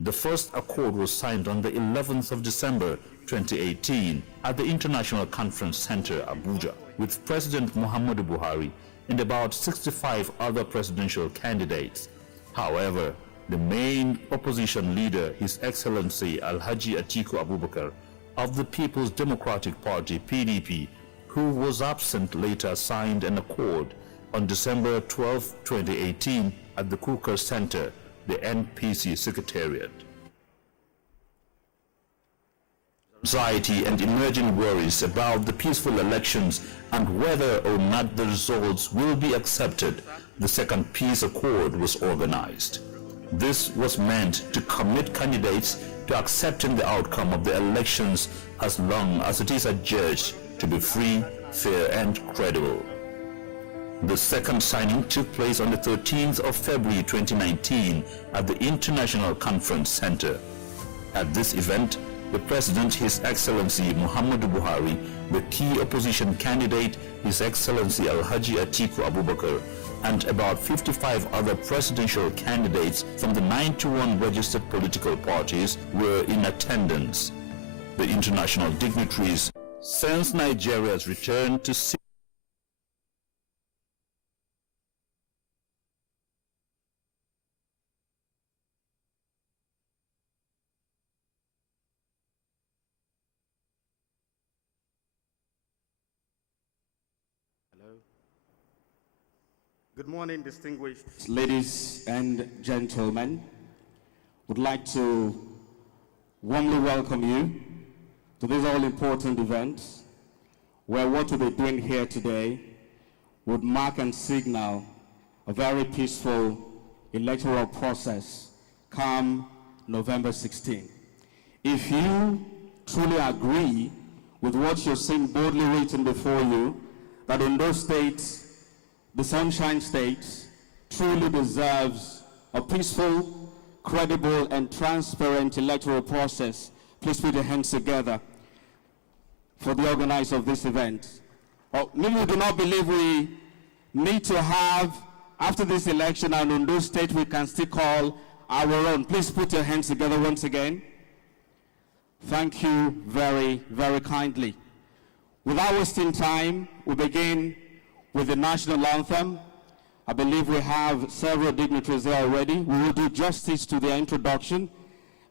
The first accord was signed on the 11th of December 2018 at the International Conference Center, Abuja, with President Muhammadu Buhari and about 65 other presidential candidates. However, the main opposition leader, His Excellency Alhaji Atiku Abubakar of the People's Democratic Party, PDP, who was absent, later signed an accord on December 12, 2018 at the Kukah Center, the NPC Secretariat. Anxiety and emerging worries about the peaceful elections and whether or not the results will be accepted, the second peace accord was organized. This was meant to commit candidates to accepting the outcome of the elections as long as it is adjudged to be free, fair, and credible. The second signing took place on the 13th of February 2019 at the International Conference Center. At this event, the President, His Excellency Muhammadu Buhari, the key opposition candidate, His Excellency Alhaji Atiku Abubakar, and about 55 other presidential candidates from the 91 registered political parties were in attendance. The international dignitaries, since Nigeria's return to Good morning, distinguished ladies and gentlemen. Would like to warmly welcome you to this all-important event, where what we'll be doing here today would mark and signal a very peaceful electoral process come November 16. If you truly agree with what you're seeing boldly written before you, that Ondo State, the Sunshine State, truly deserves a peaceful, credible, and transparent electoral process, please put your hands together for the organizer of this event. Many do not believe we need to have, after this election, an Ondo State we can still call our own. Please put your hands together once again. Thank you very, very kindly. Without wasting time, we begin with the national anthem. I believe we have several dignitaries there already. We will do justice to their introduction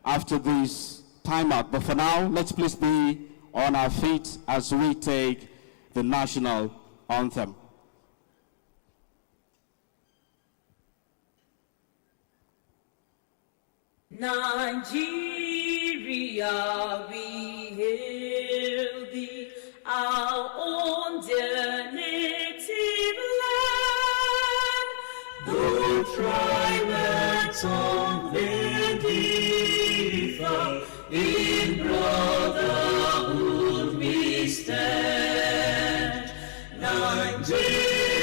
after this timeout. But for now, let's please be on our feet as we take the national anthem. Nigeria, we hail thee, our own dear native land. Though tribe and tongue may differ, in brotherhood we stand. Nigerians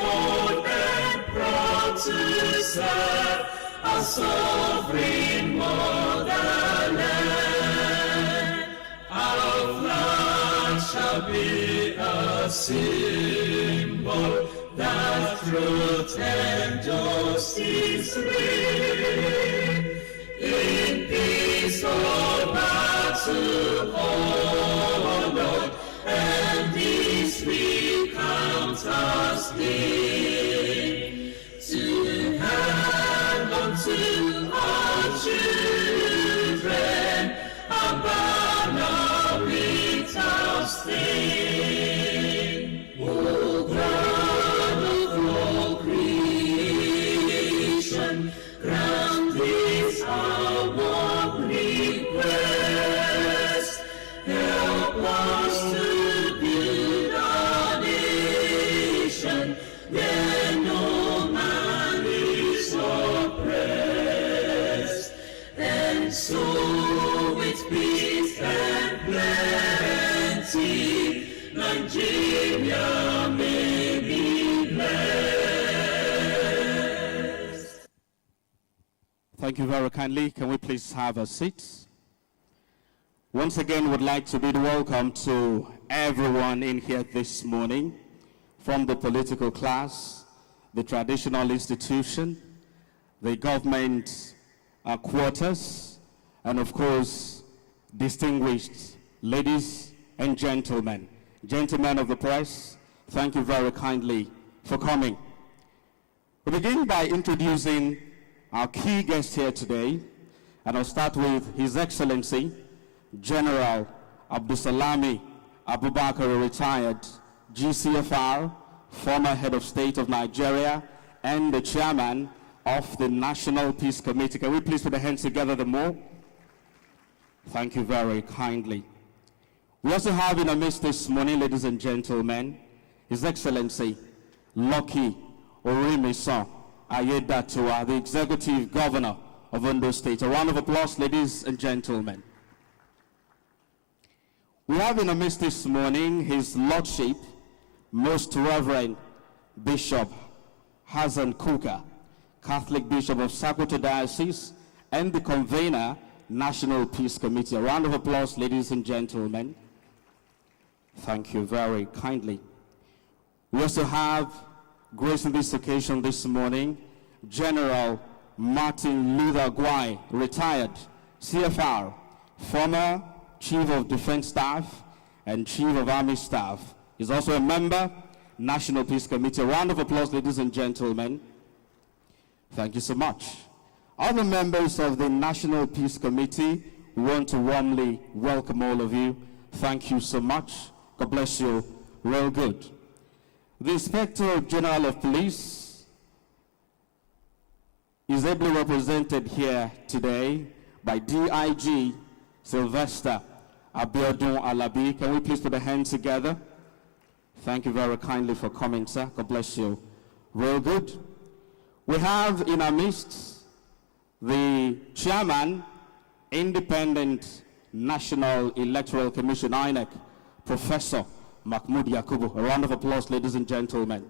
old and proud to serve our sovereign motherland. Our flag shall be a symbol that truth and justice reign. In peace all battle honored, and this we count as gain. To hand unto our children a banner without stain. O God of all creation, grant this our warm request. Help us to build our nation where no man is oppressed, and so with peace and plenty Nigeria may be blessed. Thank you very kindly. Can we please have a seat? Once again, would like to bid welcome to everyone in here this morning, from the political class, the traditional institution, the government quarters, and of course, distinguished ladies and gentlemen. Gentlemen of the press, thank you very kindly for coming. We begin by introducing our key guest here today, and I'll start with His Excellency, General Abdulsalami Abubakar, retired GCFR, former head of state of Nigeria, and the chairman of the National Peace Committee. Can we please put the hands together the more? Thank you very kindly. We also have in our midst this morning, ladies and gentlemen, His Excellency, Lucky Orimosan Ayedatiwa, the Executive Governor of Ondo State. A round of applause, ladies and gentlemen. We have in our midst this morning His Lordship, Most Reverend Bishop Hassan Kukah, Catholic Bishop of Sokoto Diocese, and the Convener, National Peace Committee. A round of applause, ladies and gentlemen. Thank you very kindly. We also have, gracing this occasion this morning, General Martin Luther Gwai, retired CFR, former Chief of Defense Staff and Chief of Army Staff. He's also a member, National Peace Committee. A round of applause, ladies and gentlemen. Thank you so much. Other members of the National Peace Committee, we want to warmly welcome all of you. Thank you so much. God bless you. Real good. The Inspector General of Police is ably represented here today by DIG Sylvester Abiodun Alabi. Can we please put the hands together? Thank you very kindly for coming, sir. God bless you. Real good. We have in our midst the Chairman, Independent National Electoral Commission, INEC, Professor Mahmood Yakubu. A round of applause, ladies and gentlemen.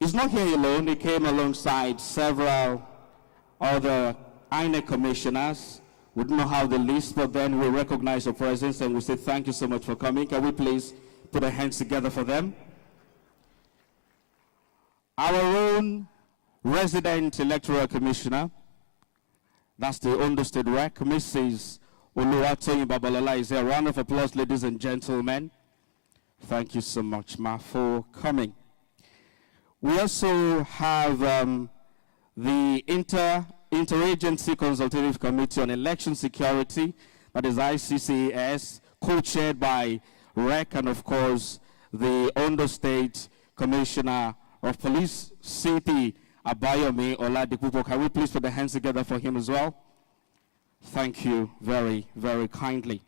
He's not here alone. He came alongside several other INEC commissioners. We do not have the list, but then we recognize your presence and we say thank you so much for coming. Can we please put our hands together for them? Our own resident electoral commissioner, that's the Ondo State Rec, Mrs. Oluwatoyin Babalola is here. A round of applause, ladies and gentlemen. Thank you so much, Ma, for coming. We also have the Interagency Consultative Committee on Election Security, that is ICCS, co-chaired by REC and, of course, the Ondo State Commissioner of Police, CP Abayomi Oladipupo. Can we please put the hands together for him as well? Thank you very, very kindly.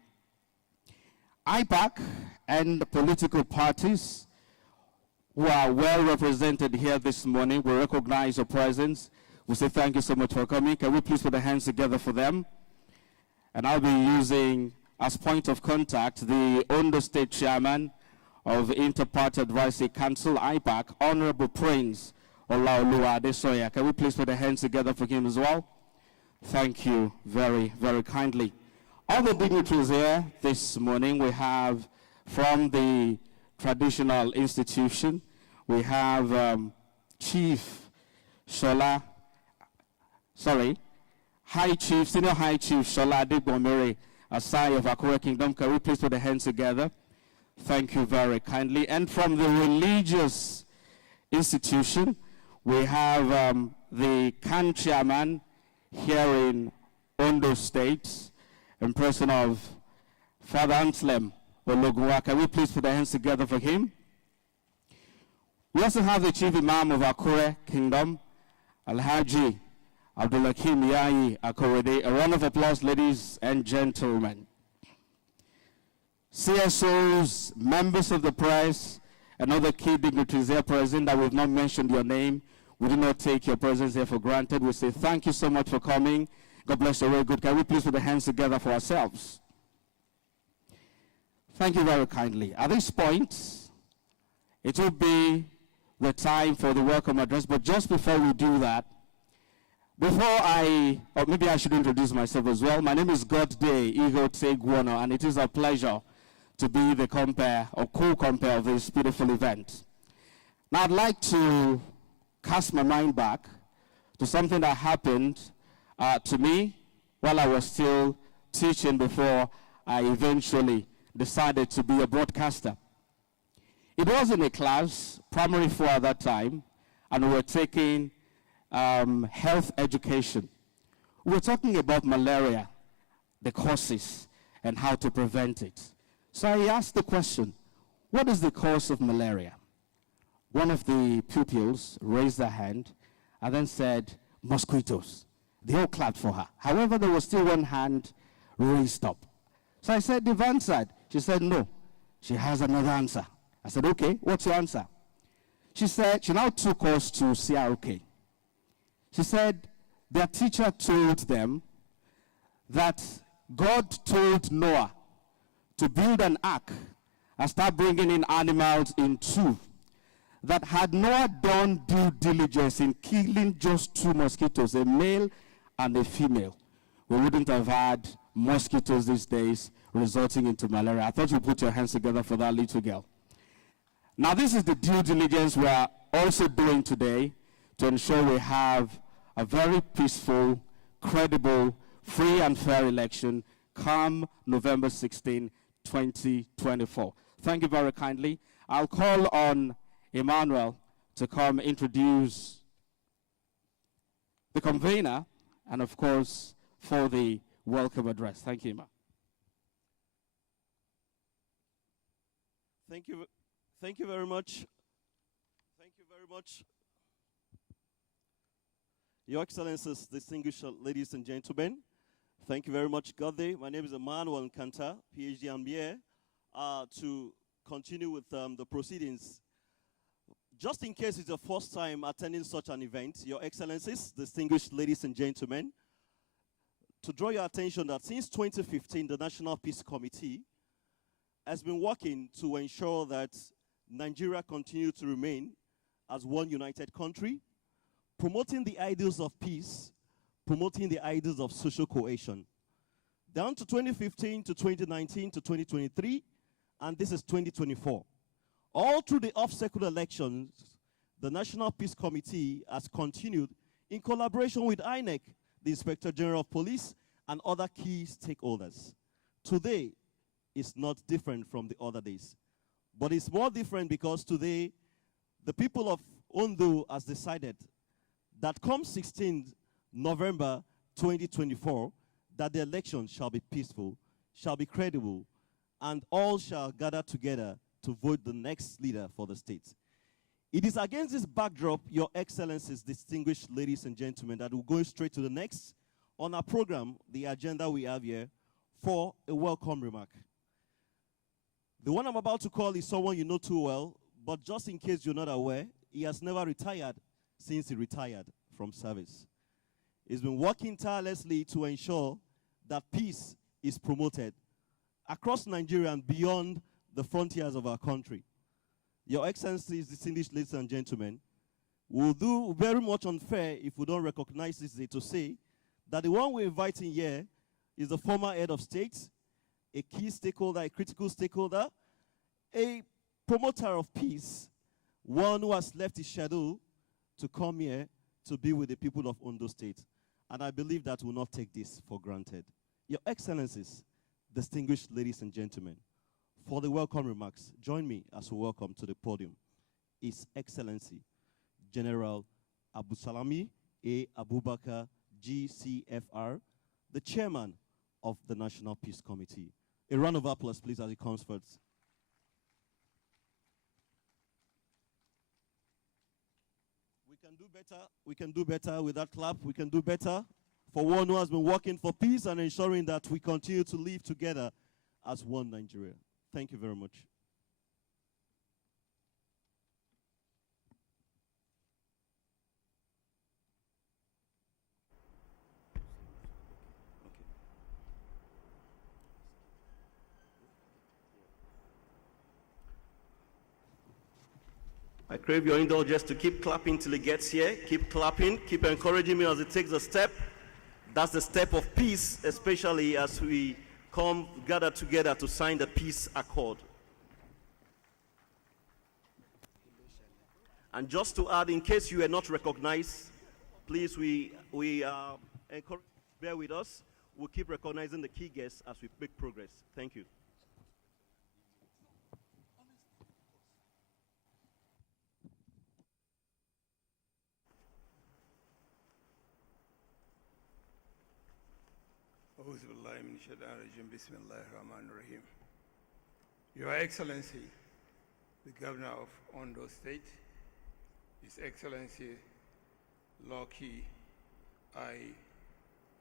IPAC and the political parties who are well represented here this morning, we recognize your presence. We say thank you so much for coming. Can we please put the hands together for them? And I'll be using as point of contact the Ondo State Chairman of Inter-Party Advisory Council, IPAC, Honorable Prince Olaoluwa Adesoya. Can we please put the hands together for him as well? Thank you very, very kindly. All the dignitaries here this morning, we have from the traditional institution, we have High Chief, Senior High Chief Shola Adegbomere Asai of Akure Kingdom. Can we please put the hands together? Thank you very kindly. And from the religious institution, we have the CAN chairman here in Ondo State, in person of Father Anselm Ologunwa. Can we please put our hands together for him? We also have the Chief Imam of Akure Kingdom, Alhaji Abdulsalami Abubakar. A round of applause, ladies and gentlemen. CSOs, members of the press, and other key dignitaries here present that we've not mentioned your name. We do not take your presence here for granted. We say thank you so much for coming. God bless you. Very good. Can we please put the hands together for ourselves? Thank you very kindly. At this point, it will be the time for the welcome address, but just before we do that, or maybe I should introduce myself as well. My name is Godday Igotegwono, and it is a pleasure to be the compere or co-compere of this beautiful event. Now I'd like to cast my mind back to something that happened to me while I was still teaching before I eventually decided to be a broadcaster. It was in a class, primary 4 at that time, and we were taking health education. We were talking about malaria, the causes, and how to prevent it. So I asked the question, what is the cause of malaria? One of the pupils raised their hand and then said, mosquitoes. They all clapped for her. However, there was still one hand raised up. So I said, you've answered. She said, no. She has another answer. I said, okay, what's your answer? She said, she now took us to CRK. She said, their teacher told them that God told Noah to build an ark and start bringing in animals in 2. That had Noah done due diligence in killing just 2 mosquitoes, a male and a female, we wouldn't have had mosquitoes these days resulting into malaria. I thought you'd put your hands together for that little girl. Now this is the due diligence we are also doing today to ensure we have a very peaceful, credible, free and fair election come November 16, 2024. Thank you very kindly. I'll call on Emmanuel to come introduce the convener and of course for the welcome address. Thank you, Emma. Thank you very much. Thank you very much. Your Excellencies, distinguished ladies and gentlemen, thank you very much, Godday. My name is Emmanuel Nkanta, PhD. I'm here to continue with the proceedings. Just in case it's your first time attending such an event, Your Excellencies, distinguished ladies and gentlemen, to draw your attention that since 2015, the National Peace Committee has been working to ensure that Nigeria continue to remain as one united country, promoting the ideals of peace, promoting the ideals of social cohesion. Down to 2015 to 2019 to 2023, and this is 2024. All through the off-cycle elections, the National Peace Committee has continued in collaboration with INEC, the Inspector General of Police, and other key stakeholders. Today is not different from the other days, but it's more different because today the people of Ondo has decided that come 16th November 2024, that the election shall be peaceful, shall be credible, and all shall gather together to vote the next leader for the state. It is against this backdrop, Your Excellencies, distinguished ladies and gentlemen, that we'll go straight to the next on our program, the agenda we have here, for a welcome remark. The one I'm about to call is someone you know too well, but just in case you're not aware, he has never retired since he retired from service. He's been working tirelessly to ensure that peace is promoted across Nigeria and beyond the frontiers of our country. Your Excellencies, distinguished ladies and gentlemen, we'll do very much unfair if we don't recognize this day to say that the one we're inviting here is the former head of state, a key stakeholder, a critical stakeholder, a promoter of peace, one who has left his schedule to come here to be with the people of Ondo State. And I believe that we will not take this for granted. Your Excellencies, distinguished ladies and gentlemen, for the welcome remarks, join me as we welcome to the podium His Excellency General Abdulsalami Abubakar, GCFR, the chairman of the National Peace Committee. A round of applause, please, as he comes first. We can do better with that clap. We can do better for one who has been working for peace and ensuring that we continue to live together as one Nigeria. Thank you very much. I crave your indulgence to keep clapping till it gets here. Keep clapping, keep encouraging me as it takes a step. That's the step of peace, especially as we come gather together to sign the peace accord. And just to add, in case you were not recognized, Please, we encourage, bear with us. We'll keep recognizing the key guests as we make progress. Thank you. Your Excellency, the Governor of Ondo State, His Excellency Loki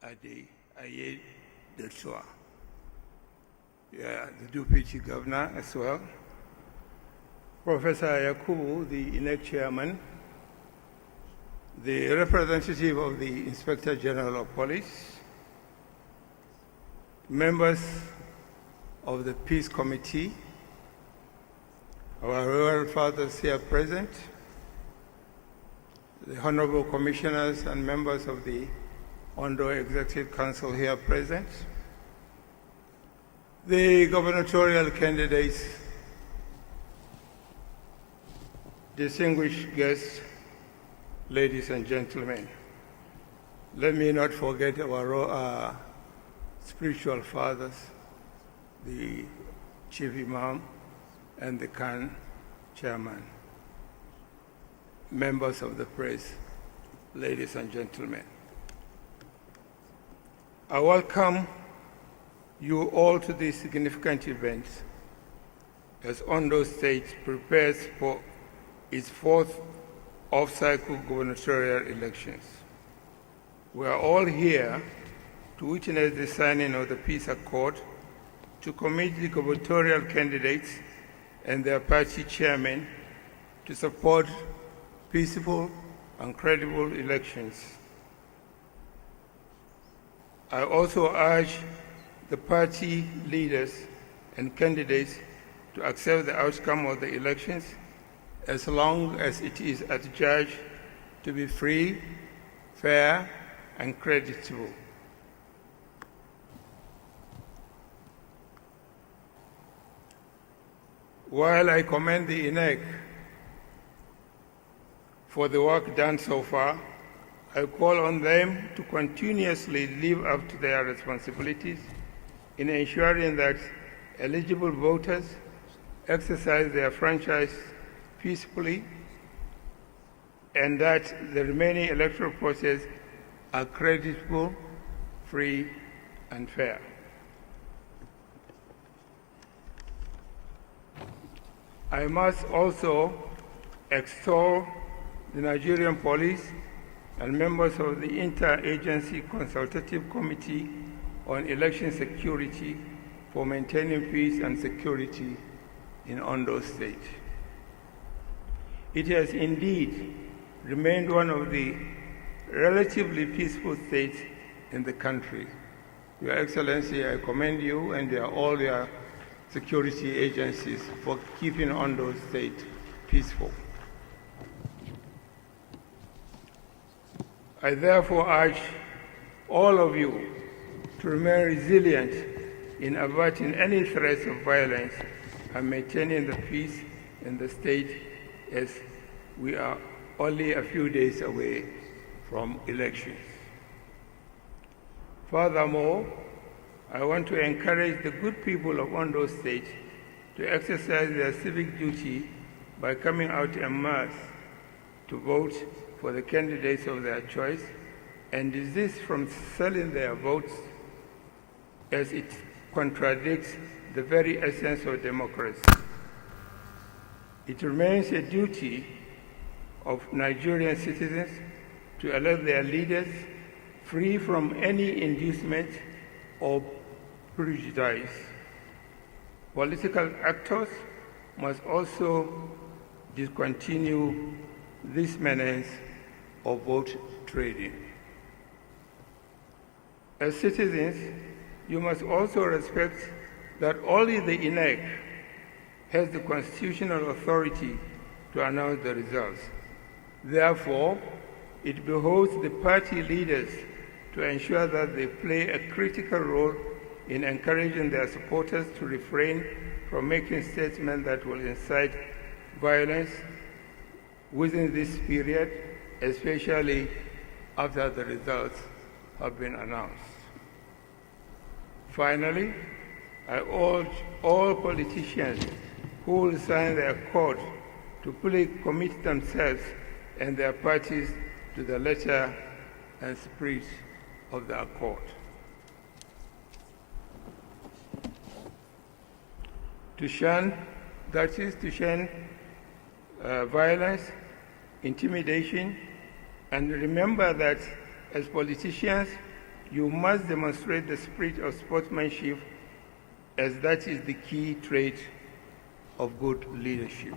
Ayedatiwa, the Deputy Governor as well, Professor Yakubu, the INEC Chairman, the representative of the Inspector General of Police, members of the Peace Committee, our royal fathers here present, the honorable commissioners and members of the Ondo Executive Council here present, the gubernatorial candidates, distinguished guests, ladies and gentlemen. Let me not forget our spiritual fathers, the Chief Imam and the Khan Chairman, members of the press, ladies and gentlemen. I welcome you all to this significant event as Ondo State prepares for its fourth off-cycle gubernatorial elections. We are all here to witness the signing of the peace accord to commit the gubernatorial candidates and their party chairmen to support peaceful and credible elections. I also urge the party leaders and candidates to accept the outcome of the elections as long as it is adjudged to be free, fair, and creditable. While I commend the INEC for the work done so far, I call on them to continuously live up to their responsibilities in ensuring that eligible voters exercise their franchise peacefully and that the remaining electoral process are creditable, free, and fair. I must also extol the Nigerian police and members of the Interagency Consultative Committee on Election Security for maintaining peace and security in Ondo State. It has indeed remained one of the relatively peaceful states in the country. Your Excellency, I commend you and all your security agencies for keeping Ondo State peaceful. I therefore urge all of you to remain resilient in averting any threats of violence and maintaining the peace in the state as we are only a few days away from elections. Furthermore, I want to encourage the good people of Ondo State to exercise their civic duty by coming out en masse to vote for the candidates of their choice and desist from selling their votes as it contradicts the very essence of democracy. It remains a duty of Nigerian citizens to elect their leaders free from any inducement or prejudice. Political actors must also discontinue this menace of vote trading. As citizens, you must also respect that only the INEC has the constitutional authority to announce the results. Therefore, it behoves the party leaders to ensure that they play a critical role in encouraging their supporters to refrain from making statements that will incite violence within this period, especially after the results have been announced. Finally, I urge all politicians who will sign the accord to fully commit themselves and their parties to the letter and spirit of the accord. To shun violence, intimidation, and remember that as politicians, you must demonstrate the spirit of sportsmanship, as that is the key trait of good leadership.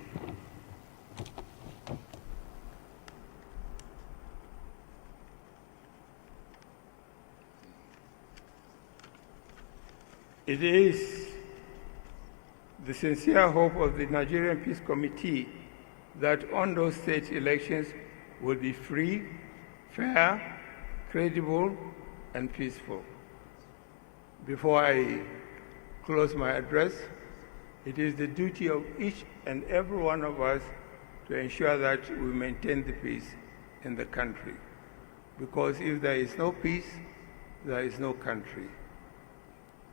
It is the sincere hope of the Nigerian Peace Committee that Ondo State elections will be free, fair, credible, and peaceful. Before I close my address, it is the duty of each and every one of us to ensure that we maintain the peace in the country. Because if there is no peace, there is no country.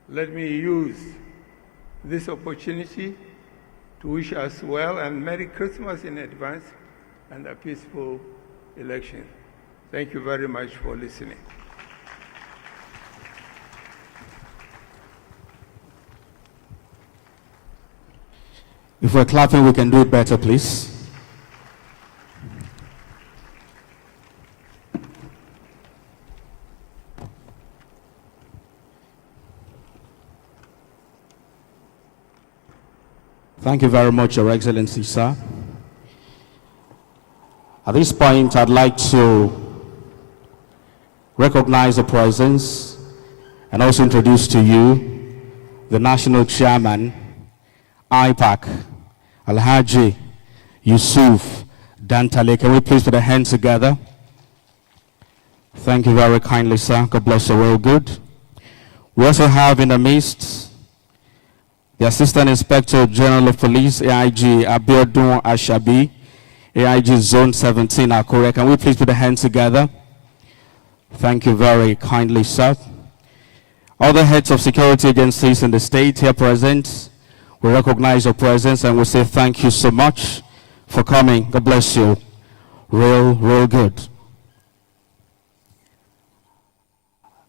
Let me use this opportunity to wish us well and Merry Christmas in advance and a peaceful election. Thank you very much for listening. If we're clapping, we can do it better, please. Thank you very much, Your Excellency, sir. At this point, I'd like to recognize the presence and also introduce to you the National Chairman, IPAC, Alhaji Yusuf Dantale. Can we please put our hands together? Thank you very kindly, sir. God bless you. Well, good. We also have in the midst the Assistant Inspector General of Police, AIG Abiodun Ashabi, AIG Zone 17, Akure. Can we please put the hands together? Thank you very kindly, sir. Other heads of security agencies in the state here present, we recognize your presence and we say thank you so much for coming. God bless you. Real good.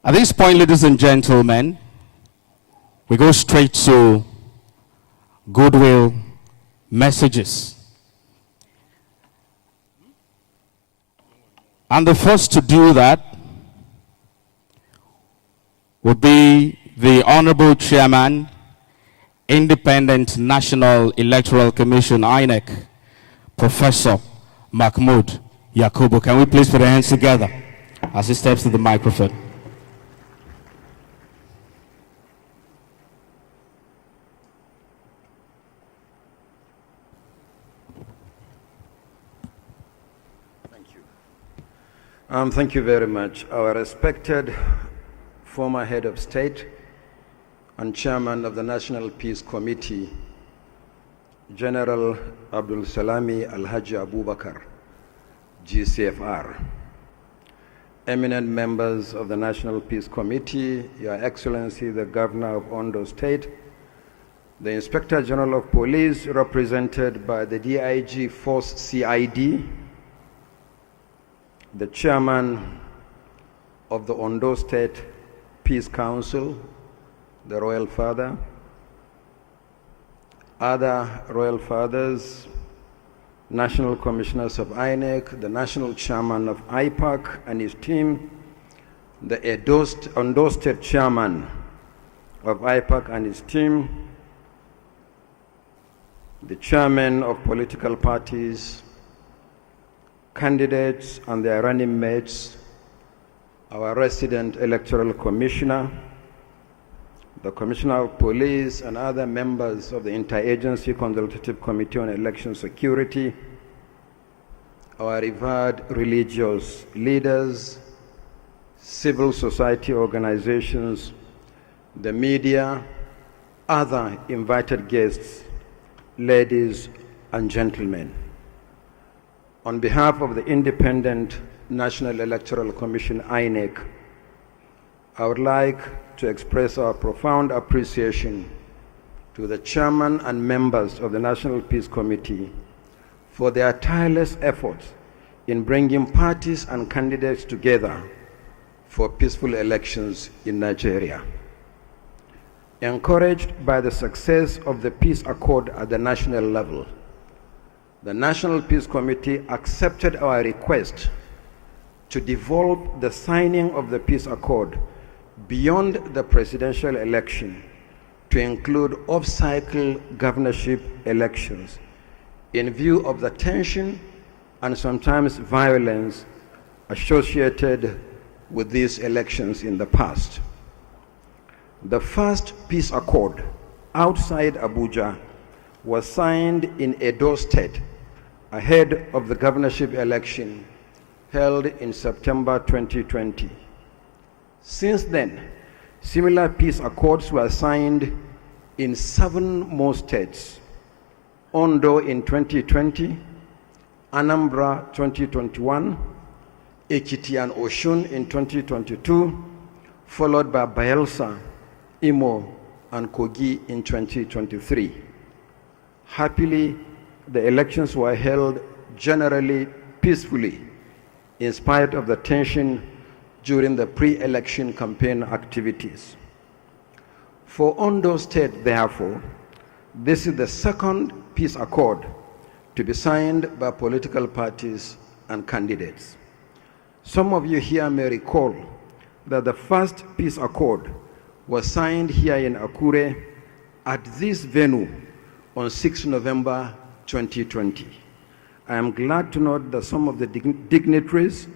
At this point, ladies and gentlemen, we go straight to goodwill messages. And the first to do that would be the Honorable Chairman, Independent National Electoral Commission, INEC, Professor Mahmood Yakubu. Can we please put our hands together as he steps to the microphone? Thank you very much. Our respected former head of state and chairman of the National Peace Committee, General Abdulsalami Abubakar, GCFR. Eminent members of the National Peace Committee, Your Excellency, the Governor of Ondo State, the Inspector General of Police, represented by the DIG Force CID, the Chairman of the Ondo State Peace Council, the Royal Father, other Royal Fathers, National Commissioners of INEC, the National Chairman of IPAC and his team, the Ondo State Chairman of IPAC and his team, the Chairmen of political parties, candidates and their running mates, our resident Electoral Commissioner, the Commissioner of Police and other members of the Interagency Consultative Committee on Election Security, our revered religious leaders, civil society organizations, the media, other invited guests, ladies and gentlemen. On behalf of the Independent National Electoral Commission, INEC, I would like to express our profound appreciation to the chairman and members of the National Peace Committee for their tireless efforts in bringing parties and candidates together for peaceful elections in Nigeria. Encouraged by the success of the peace accord at the national level, the National Peace Committee accepted our request to devolve the signing of the peace accord beyond the presidential election to include off-cycle governorship elections in view of the tension and sometimes violence associated with these elections in the past. The first peace accord outside Abuja was signed in Ondo State ahead of the governorship election held in September 2020. Since then, similar peace accords were signed in 7 more states: Ondo in 2020, Anambra 2021, Ekiti and Osun in 2022, followed by Bayelsa, Imo, and Kogi in 2023. Happily, the elections were held generally peacefully, in spite of the tension during the pre-election campaign activities. For Ondo State, therefore, this is the second peace accord to be signed by political parties and candidates. Some of you here may recall that the first peace accord was signed here in Akure at this venue on 6 November 2020. I am glad to note that some of the dignitaries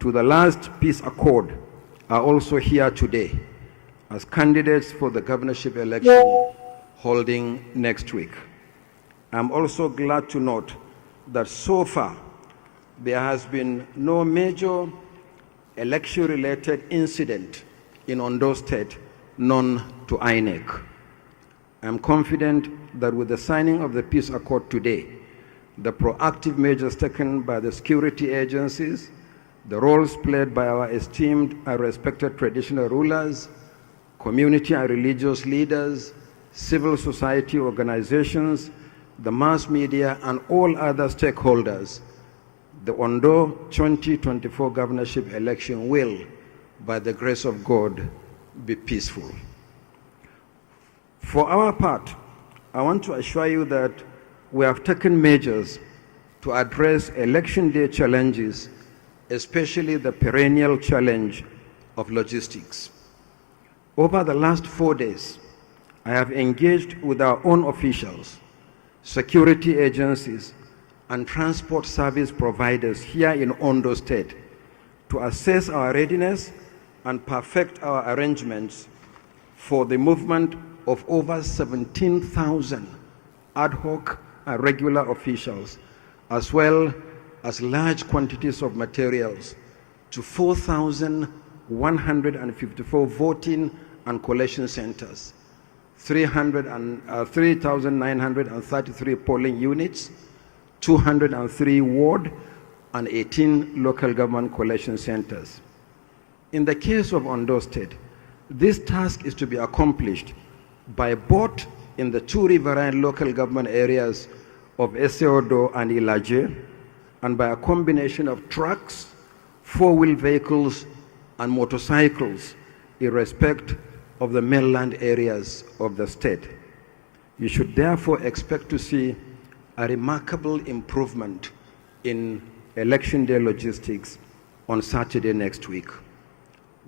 to the last peace accord are also here today as candidates for the governorship election holding next week. I'm also glad to note that so far there has been no major election-related incident in Ondo State known to INEC. I'm confident that with the signing of the peace accord today, the proactive measures taken by the security agencies, the roles played by our esteemed and respected traditional rulers, community and religious leaders, civil society organizations, the mass media, and all other stakeholders, the Ondo 2024 governorship election will, by the grace of God, be peaceful. For our part, I want to assure you that we have taken measures to address election day challenges, especially the perennial challenge of logistics. Over the last 4 days, I have engaged with our own officials, security agencies, and transport service providers here in Ondo State to assess our readiness and perfect our arrangements for the movement of over 17,000 ad hoc and regular officials, as well as large quantities of materials to 4,154 voting and collection centers, 3,933 polling units, 203 ward, and 18 local government collection centers. In the case of Ondo State, this task is to be accomplished by both in the 2 riverine local government areas of Ondo and Alhaji, and by a combination of trucks, 4-wheel vehicles, and motorcycles, irrespective of the mainland areas of the state. You should therefore expect to see a remarkable improvement in election day logistics on Saturday next week.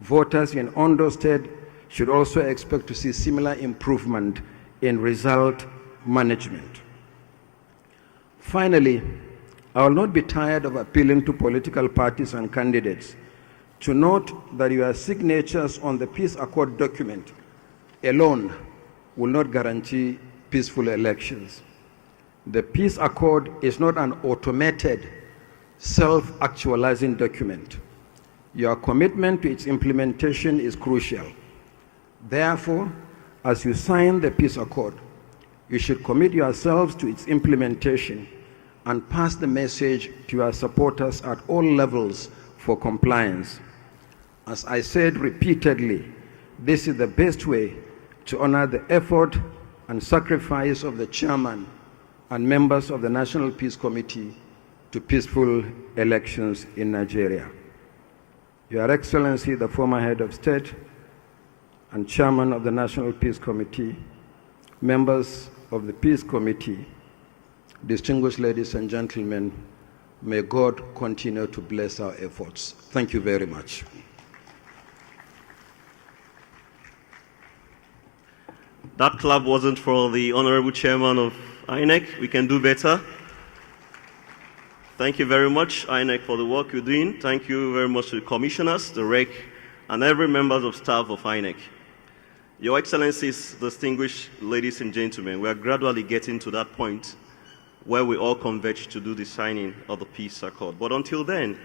Voters in Ondo State should also expect to see similar improvement in result management. Finally, I will not be tired of appealing to political parties and candidates to note that your signatures on the peace accord document alone will not guarantee peaceful elections. The peace accord is not an automated, self-actualizing document. Your commitment to its implementation is crucial. Therefore, as you sign the peace accord, you should commit yourselves to its implementation and pass the message to your supporters at all levels for for compliance. As I said repeatedly, this is the best way to honor the effort and sacrifice of the chairman and members of the National Peace Committee to peaceful elections in Nigeria. Your Excellency, the former head of state and chairman of the National Peace Committee, members of the Peace Committee, distinguished ladies and gentlemen, may God continue to bless our efforts. Thank you very much. That clap wasn't for the Honorable Chairman of INEC. We can do better. Thank you very much, INEC, for the work you're doing. Thank you very much to the commissioners, the REC, and every member of staff of INEC. Your Excellencies, distinguished ladies and gentlemen, we are gradually getting to that point where we all converge to do the signing of the peace accord. But until then,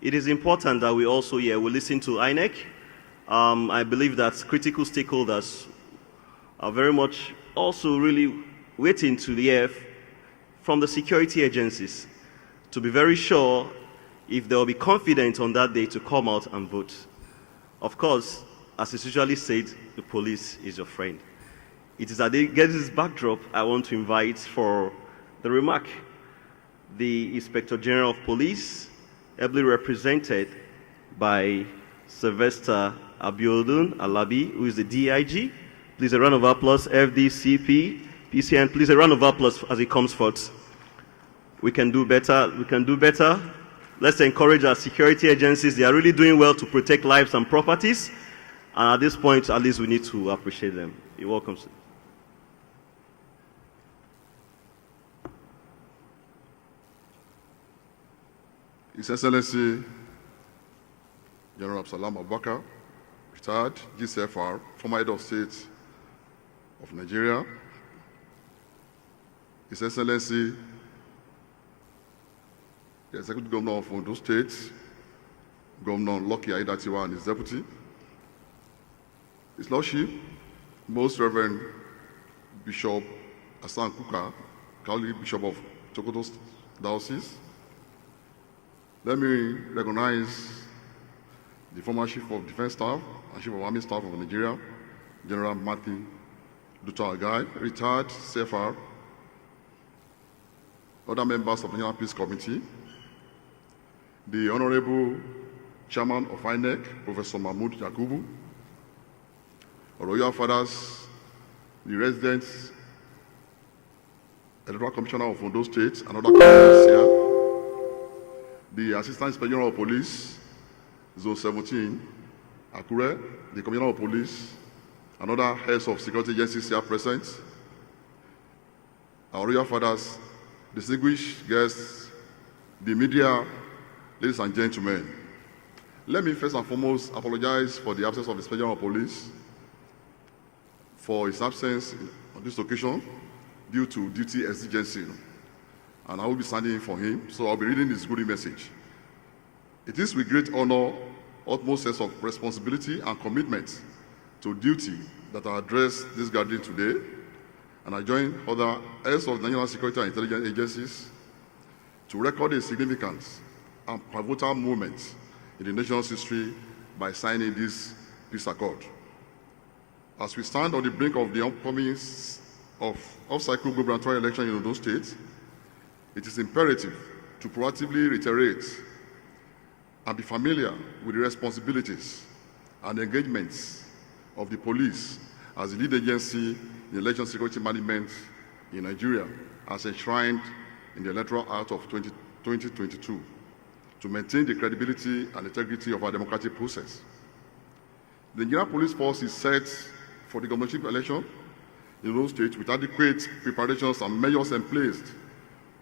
it is important that we also we listen to INEC. I believe that critical stakeholders are very much also really waiting to hear from the security agencies to be very sure if they will be confident on that day to come out and vote. Of course, as is usually said, the police is your friend. It is against this backdrop I want to invite for the remark the Inspector General of Police, ably represented by Sylvester Abiodun-Alabi, who is the DIG. Please a round of applause, FDCP, PCN. Please a round of applause as he comes forth. We can do better. We can do better. Let's encourage our security agencies. They are really doing well to protect lives and properties. And at this point, at least we need to appreciate them. You're welcome, sir. His Excellency General Abdulsalami Abubakar, retired GCFR, former head of state of Nigeria. His Excellency the Executive Governor of Ondo State, Governor Ayedatiwa and his deputy. His Lordship, Most Reverend Bishop Hassan Kukah, Catholic Bishop of Sokoto Diocese. Let me recognize the former Chief of Defense Staff and Chief of Army Staff of Nigeria, General Martin Agai, retired CFR, other members of the National Peace Committee, the Honorable Chairman of INEC, Professor Mahmood, Yakubu, Royal Fathers, the residents, Electoral Commissioner of Ondo State, and other commissioners here, the Assistant Inspector General of Police, Zone 17, Akure, the Commissioner of Police, and other heads of security agencies here present, our Royal Fathers, distinguished guests, the media, ladies and gentlemen. Let me first and foremost apologize for the absence of the Inspector General of Police for his absence on this occasion due to duty exigency. And I will be standing in for him, so I'll be reading his good message. It is with great honor, utmost sense of responsibility and commitment to duty that I address this gathering today, and I join other heads of the National Security and Intelligence Agencies to record a significant and pivotal moment in the nation's history by signing this peace accord. As we stand on the brink of the upcoming off-cycle gubernatorial election in Ondo State, it is imperative to proactively reiterate and be familiar with the responsibilities and engagements of the police as the lead agency in election security management in Nigeria as enshrined in the Electoral Act of 2022 to maintain the credibility and integrity of our democratic process. The Nigerian Police Force is set for the governorship election in Ondo State with adequate preparations and measures in place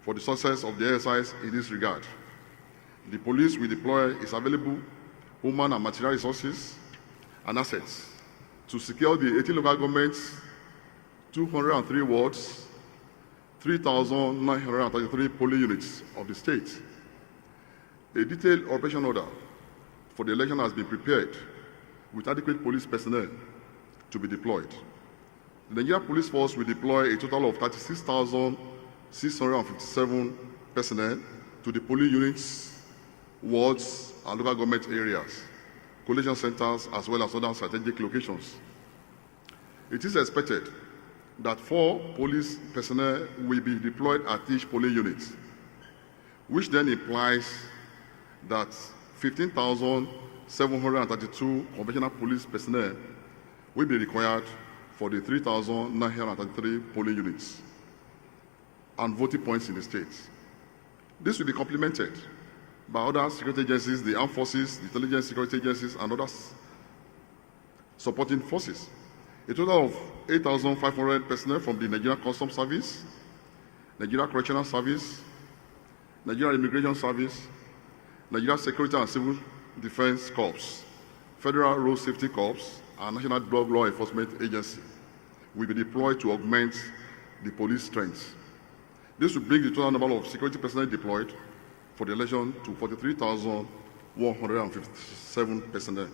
for the success of the exercise in this regard. The police will deploy its available human and material resources and assets to secure the 18 local governments, 203 wards, 3,933 polling units of the state. A detailed operation order for the election has been prepared with adequate police personnel to be deployed. The Nigerian Police Force will deploy a total of 36,657 personnel to the polling units, wards, and local government areas, collation centers, as well as other strategic locations. It is expected that 4 police personnel will be deployed at each polling unit, which then implies that 15,732 conventional police personnel will be required for the 3,933 polling units and voting points in the state. This will be complemented by other security agencies, the armed forces, the intelligence security agencies, and other supporting forces. A total of 8,500 personnel from the Nigerian Customs Service, Nigeria Correctional Service, Nigeria Immigration Service, Nigeria Security and Civil Defense Corps, Federal Road Safety Corps, and National Drug Law Enforcement Agency will be deployed to augment the police strength. This will bring the total number of security personnel deployed for the election to 43,157 personnel.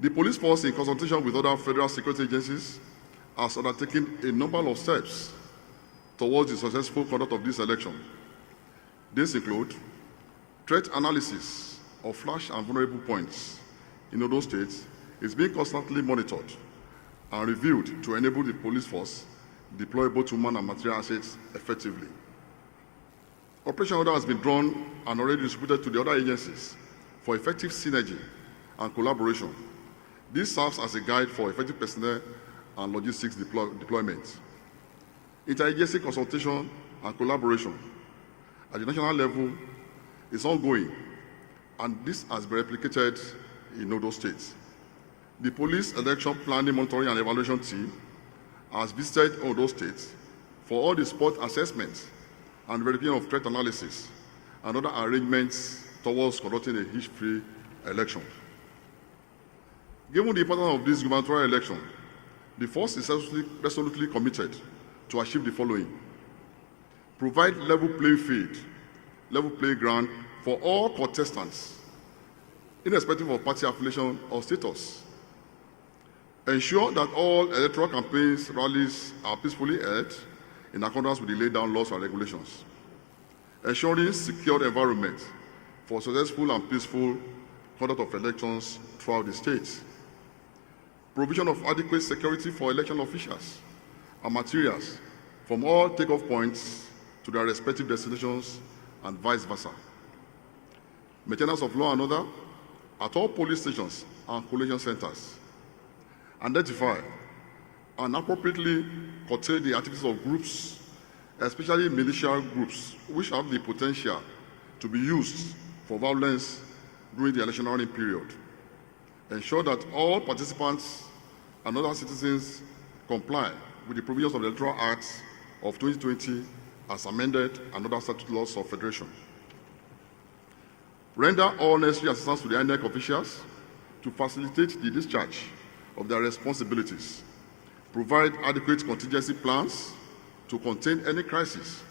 The police force, in consultation with other federal security agencies, has undertaken a number of steps towards the successful conduct of this election. These include threat analysis of flash and vulnerable points in Ondo State is being constantly monitored and reviewed to enable the police force deploy both human and material assets effectively. Operation order has been drawn and already distributed to the other agencies for effective synergy and collaboration. This serves as a guide for effective personnel and logistics deployment. Interagency consultation and collaboration at the national level is ongoing, and this has been replicated in Ondo State. The Police Election Planning, Monitoring and Evaluation team has visited Ondo State for all the spot assessments and verification of threat analysis and other arrangements towards conducting a hitch-free election. Given the importance of this gubernatorial election, the force is resolutely committed to achieve the following: provide level playing field, level playground for all contestants, irrespective of party affiliation or status. Ensure that all electoral campaigns, rallies are peacefully held in accordance with the laid down laws and regulations. Ensuring secure environment for successful and peaceful conduct of elections throughout the state. Provision of adequate security for election officials and materials from all takeoff points to their respective destinations and vice versa. Maintenance of law and order at all police stations and collation centers. Identify and appropriately curtail the activities of groups, especially militia groups, which have the potential to be used for violence during the electioneering period. Ensure that all participants and other citizens comply with the provisions of the Electoral Act of 2020 as amended and other statute laws of federation. Render all necessary assistance to the INEC officials to facilitate the discharge of their responsibilities. Provide adequate contingency plans to contain any crisis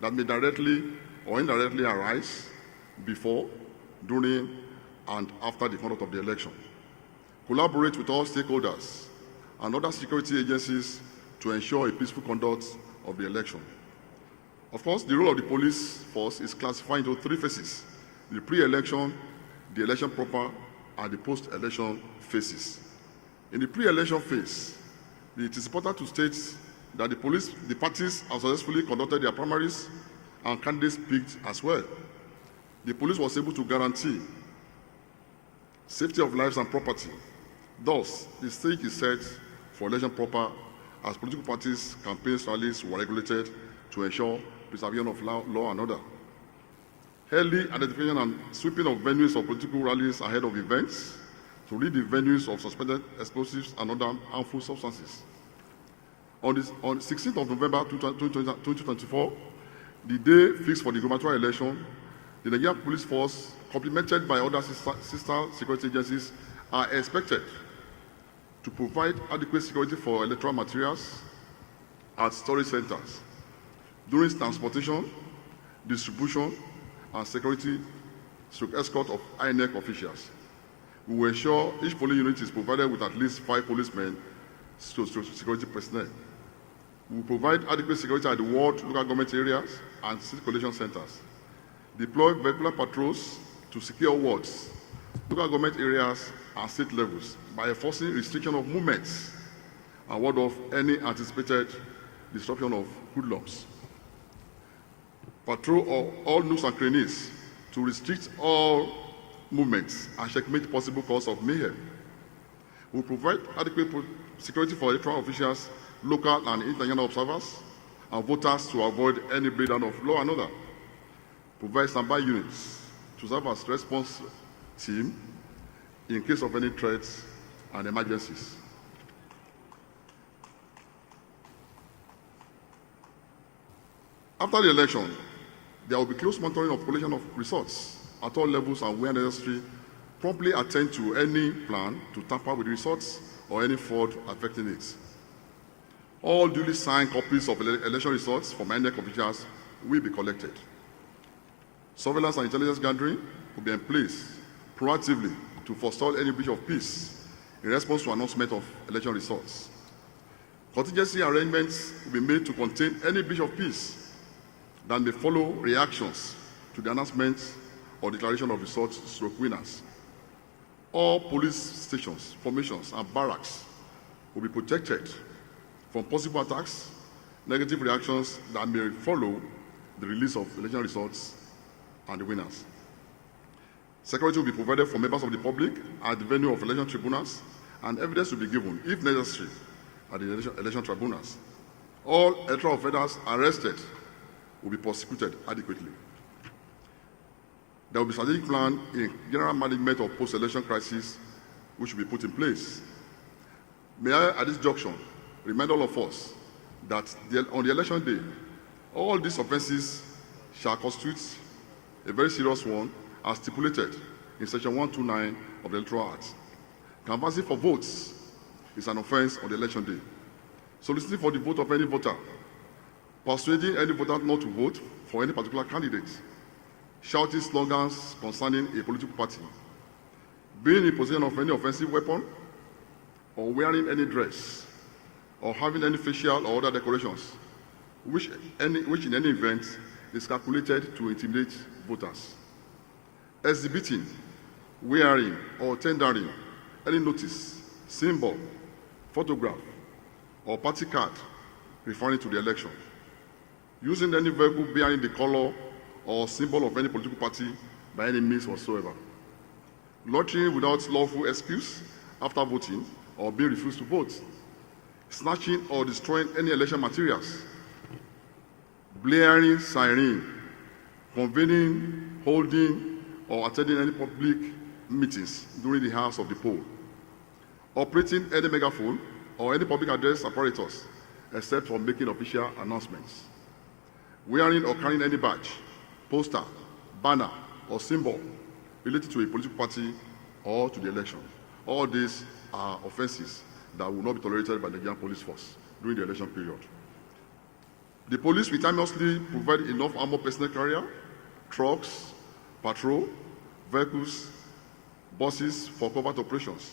that may directly or indirectly arise before, during, and after the conduct of the election. Collaborate with all stakeholders and other security agencies to ensure a peaceful conduct of the election. Of course, the role of the police force is classified into 3 phases: the pre-election, the election proper, and the post-election phases. In the pre-election phase, it is important to state that the parties have successfully conducted their primaries and candidates picked as well. The police was able to guarantee safety of lives and property. Thus, the stage is set for election proper as political parties' campaigns, rallies were regulated to ensure preservation of law and order. Early identification and sweeping of venues of political rallies ahead of events to rid the venues of suspended explosives and other harmful substances. On 16th of November 2024, the day fixed for the gubernatorial election, the Nigerian Police Force, complemented by other sister security agencies, are expected to provide adequate security for electoral materials at storage centers during transportation, distribution, and security escort of INEC officials. We will ensure each polling unit is provided with at least 5 policemen security personnel. We will provide adequate security at the ward, local government areas, and state collation centers. deploy regular patrols to secure wards, local government areas, and state levels by enforcing restriction of movements and ward off any anticipated disruption of hoodlums. Patrol all nooks and crannies to restrict all movements and checkmate possible cause of mayhem. We provide adequate security for electoral officials, local and international observers, and voters to avoid any breakdown of law and order. Provide standby units to serve as response team in case of any threats and emergencies. After the election, there will be close monitoring of collation of results at all levels, and where necessary, promptly attend to any plan to tamper with results or any fraud affecting it. All duly signed copies of election results from INEC officials will be collected. Surveillance and intelligence gathering will be in place proactively to forestall any breach of peace in response to announcement of election results. Contingency arrangements will be made to contain any breach of peace that may follow reactions to the announcement or declaration of results stroke winners. All police stations, formations, and barracks will be protected from possible attacks, negative reactions that may follow the release of election results and the winners. Security will be provided for members of the public at the venue of election tribunals, and evidence will be given, if necessary, at the election tribunals. All electoral offenders arrested will be prosecuted adequately. There will be a strategic plan in general management of post-election crisis, which will be put in place. May I, at this junction, remind all of us that on the election day, all these offenses shall constitute a very serious one, as stipulated in Section 129 of the Electoral Act. Canvassing for votes is an offense on the election day. Soliciting for the vote of any voter, persuading any voter not to vote for any particular candidate, shouting slogans concerning a political party, being in possession of any offensive weapon, or wearing any dress, or having any facial or other decorations, which in any event is calculated to intimidate voters. Exhibiting, wearing, or tendering any notice, symbol, photograph, or party card referring to the election. Using any vehicle bearing the color or symbol of any political party by any means whatsoever. Loitering without lawful excuse after voting or being refused to vote. Snatching or destroying any election materials. Blaring siren, convening, holding, or attending any public meetings during the hours of the poll. Operating any megaphone or any public address apparatus except for making official announcements. Wearing or carrying any badge, poster, banner, or symbol related to a political party or to the election. All these are offenses that will not be tolerated by the Nigerian police force during the election period. The police will timelessly provide enough armored personnel carrier, trucks, patrol, vehicles, buses for covert operations,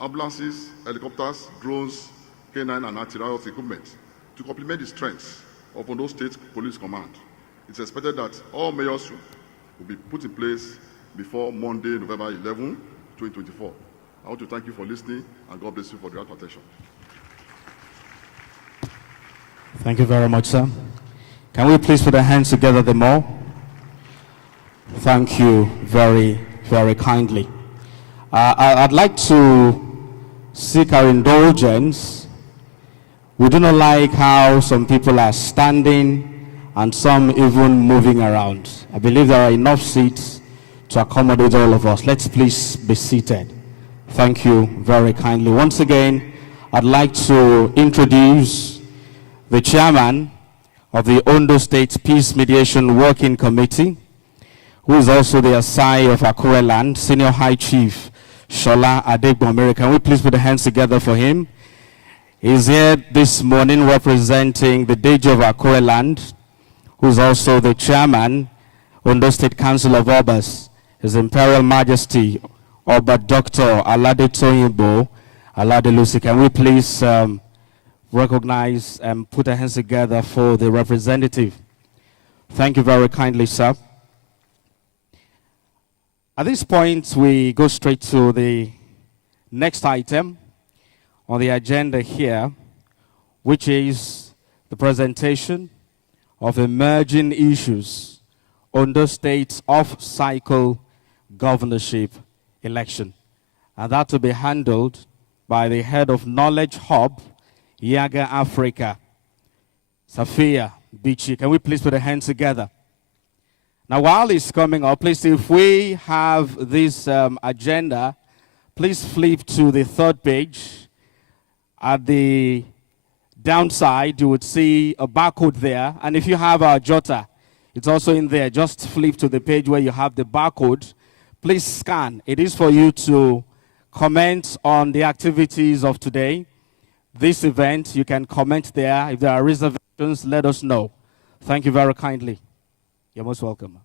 ambulances, helicopters, drones, canine, and anti-riot equipment to complement the strength of Ondo State Police Command. It's expected that all measures will be put in place before Monday, November 11, 2024. I want to thank you for listening, and God bless you for the right attention. Thank you very much, sir. Can we please put our hands together the more? Thank you very, very kindly. I'd like to seek our indulgence. We do not like how some people are standing and some even moving around. I believe there are enough seats to accommodate all of us. Let's please be seated. Thank you very kindly. Once again, I'd like to introduce the chairman of the Ondo State Peace Mediation Working Committee, who is also the Asai of Akure Land, Senior High Chief Shola Adegbomere. Can we please put the hands together for him? He's here this morning representing the Deji of Akure Land, who is also the chairman, Ondo State Council of Obas, His Imperial Majesty, Oba Dr. Ayedatiwa Aladelusi. Can we please recognize and put our hands together for the representative? Thank you very kindly, sir. At this point, we go straight to the next item on the agenda here, which is the presentation of emerging issues, Ondo State's off-cycle governorship election. And that to be handled by the head of Knowledge Hub, Yaga Africa, Safia Bichi. Can we please put our hands together? Now, while it's coming up, please, if we have this agenda, please flip to the third page. At the downside, you would see a barcode there. And if you have a jotter, it's also in there. Just flip to the page where you have the barcode. Please scan. It is for you to comment on the activities of today. This event, you can comment there. If there are reservations, let us know. Thank you very kindly. You're most welcome.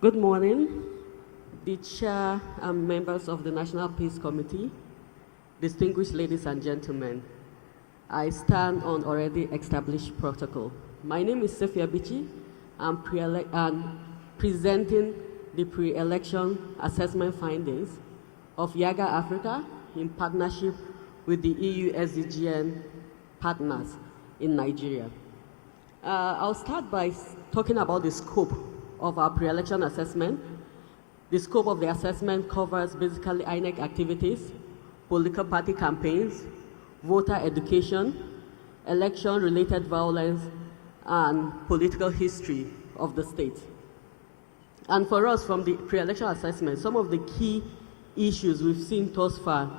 Good morning, the chair and members of the National Peace Committee, distinguished ladies and gentlemen. I stand on already established protocol. My name is Safia Bichi. I'm presenting the pre-election assessment findings of Yaga Africa in partnership with the EU SDGN partners in Nigeria. I'll start by talking about the scope of our pre-election assessment. The scope of the assessment covers basically INEC activities, political party campaigns, voter education, election-related violence, and political history of the state. And for us, from the pre-election assessment, some of the key issues we've seen thus far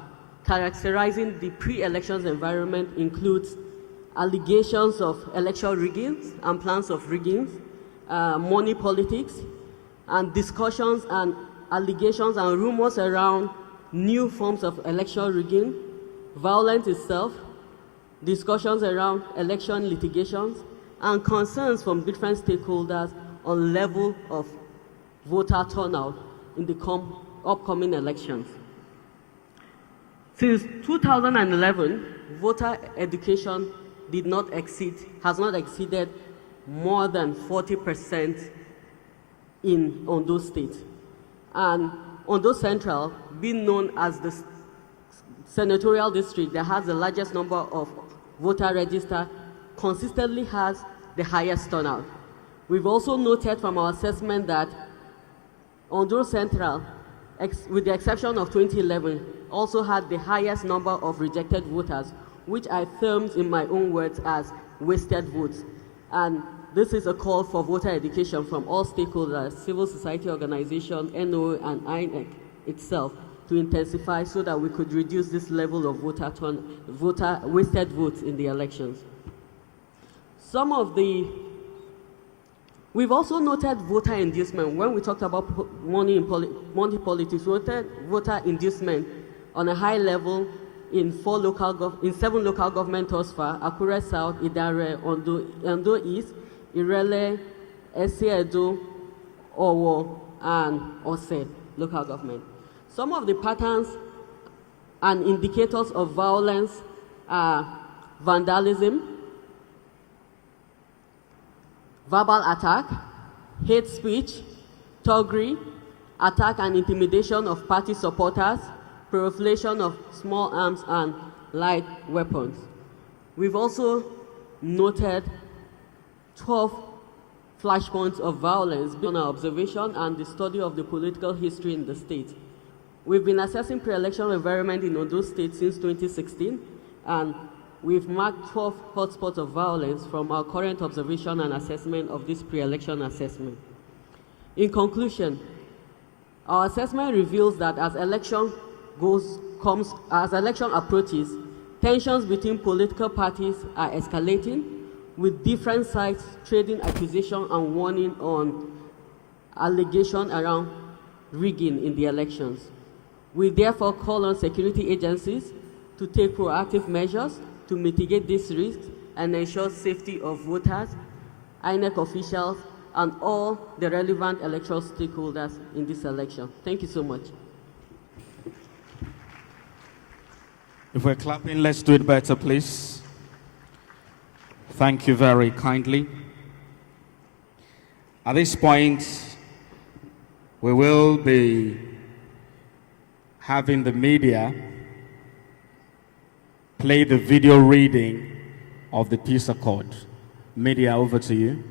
characterizing the pre-elections environment includes allegations of election rigging and plans of rigging, money politics, and discussions and allegations and rumors around new forms of election rigging, violence itself, discussions around election litigations, and concerns from different stakeholders on level of voter turnout in the upcoming elections. Since 2011, voter education has not exceeded more than 40% in Ondo State. And Ondo Central, being known as the senatorial district that has the largest number of voter register, consistently has the highest turnout. We've also noted from our assessment that Ondo Central, with the exception of 2011, also had the highest number of rejected voters, which I termed in my own words as wasted votes. And this is a call for voter education from all stakeholders, civil society organizations, NO, and INEC itself, to intensify so that we could reduce this level of wasted votes in the elections. We've also noted voter inducement. When we talked about money politics, we noted voter inducement on a high level in 7 local government thus far: Akure South, Idare, Ondo East, Irele, Esiedo, Owo, and Ose local government. Some of the patterns and indicators of violence are vandalism, verbal attack, hate speech, thuggery, attack and intimidation of party supporters, proliferation of small arms and light weapons. We've also noted 12 flashpoints of violence based on our observation and the study of the political history in the state. We've been assessing pre-election environment in Ondo State since 2016, and we've marked 12 hotspots of violence from our current observation and assessment of this pre-election assessment. In conclusion, our assessment reveals that as election approaches, tensions between political parties are escalating, with different sides trading accusation and warning on allegation around rigging in the elections. We therefore call on security agencies to take proactive measures to mitigate these risks and ensure safety of voters, INEC officials, and all the relevant electoral stakeholders in this election. Thank you so much. If we're clapping, let's do it better, please. Thank you very kindly. At this point, we will be having the media play the video reading of the peace accord. Media, over to you.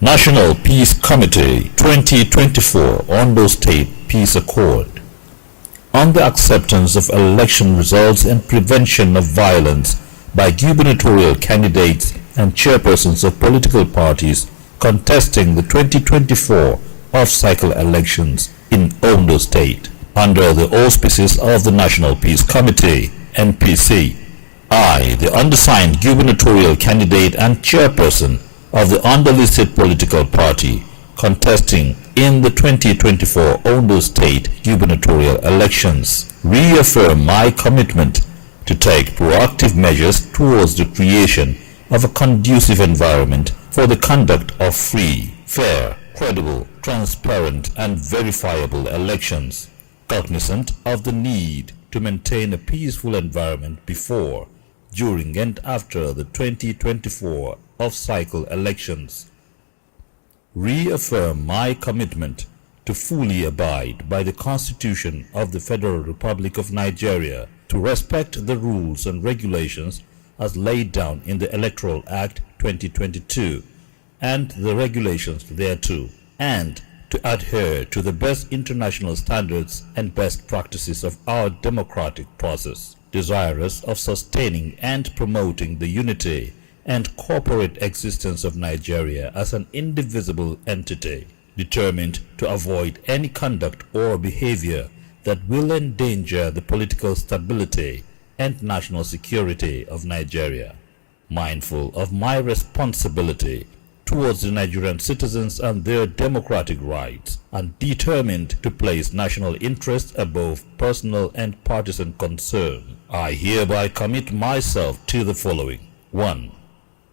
National Peace Committee 2024 Ondo State Peace Accord. On the acceptance of election results and prevention of violence by gubernatorial candidates and chairpersons of political parties contesting the 2024 off-cycle elections in Ondo State. Under the auspices of the National Peace Committee, NPC, I, the undersigned gubernatorial candidate and chairperson of the underlisted political party contesting in the 2024 Ondo State gubernatorial elections, reaffirm my commitment to take proactive measures towards the creation of a conducive environment for the conduct of free, fair, credible, transparent, and verifiable elections, cognizant of the need to maintain a peaceful environment before, during, and after the 2024 off-cycle elections. Reaffirm my commitment to fully abide by the Constitution of the Federal Republic of Nigeria, to respect the rules and regulations as laid down in the Electoral Act 2022 and the regulations thereto, and to adhere to the best international standards and best practices of our democratic process, desirous of sustaining and promoting the unity and corporate existence of Nigeria as an indivisible entity, determined to avoid any conduct or behavior that will endanger the political stability and national security of Nigeria. Mindful of my responsibility towards the Nigerian citizens and their democratic rights, and determined to place national interest above personal and partisan concern, I hereby commit myself to the following. 1.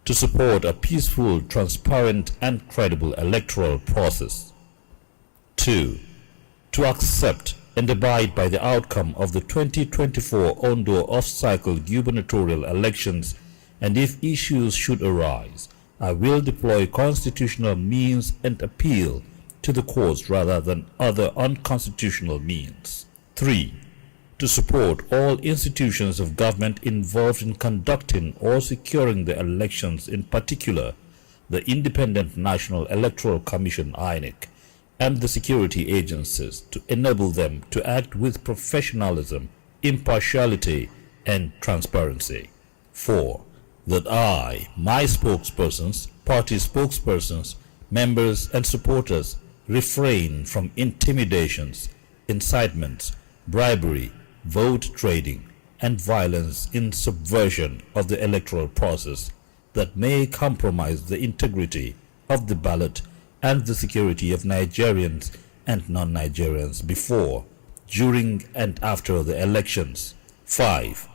To support a peaceful, transparent, and credible electoral process. 2. To accept and abide by the outcome of the 2024 Ondo off-cycle gubernatorial elections, and if issues should arise, I will deploy constitutional means and appeal to the courts rather than other unconstitutional means. 3. To support all institutions of government involved in conducting or securing the elections, in particular the Independent National Electoral Commission (INEC) and the security agencies, to enable them to act with professionalism, impartiality, and transparency. 4. That I, my spokespersons, party spokespersons, members, and supporters refrain from intimidations, incitements, bribery, vote trading, and violence in subversion of the electoral process that may compromise the integrity of the ballot and the security of Nigerians and non-Nigerians before, during, and after the elections. 5.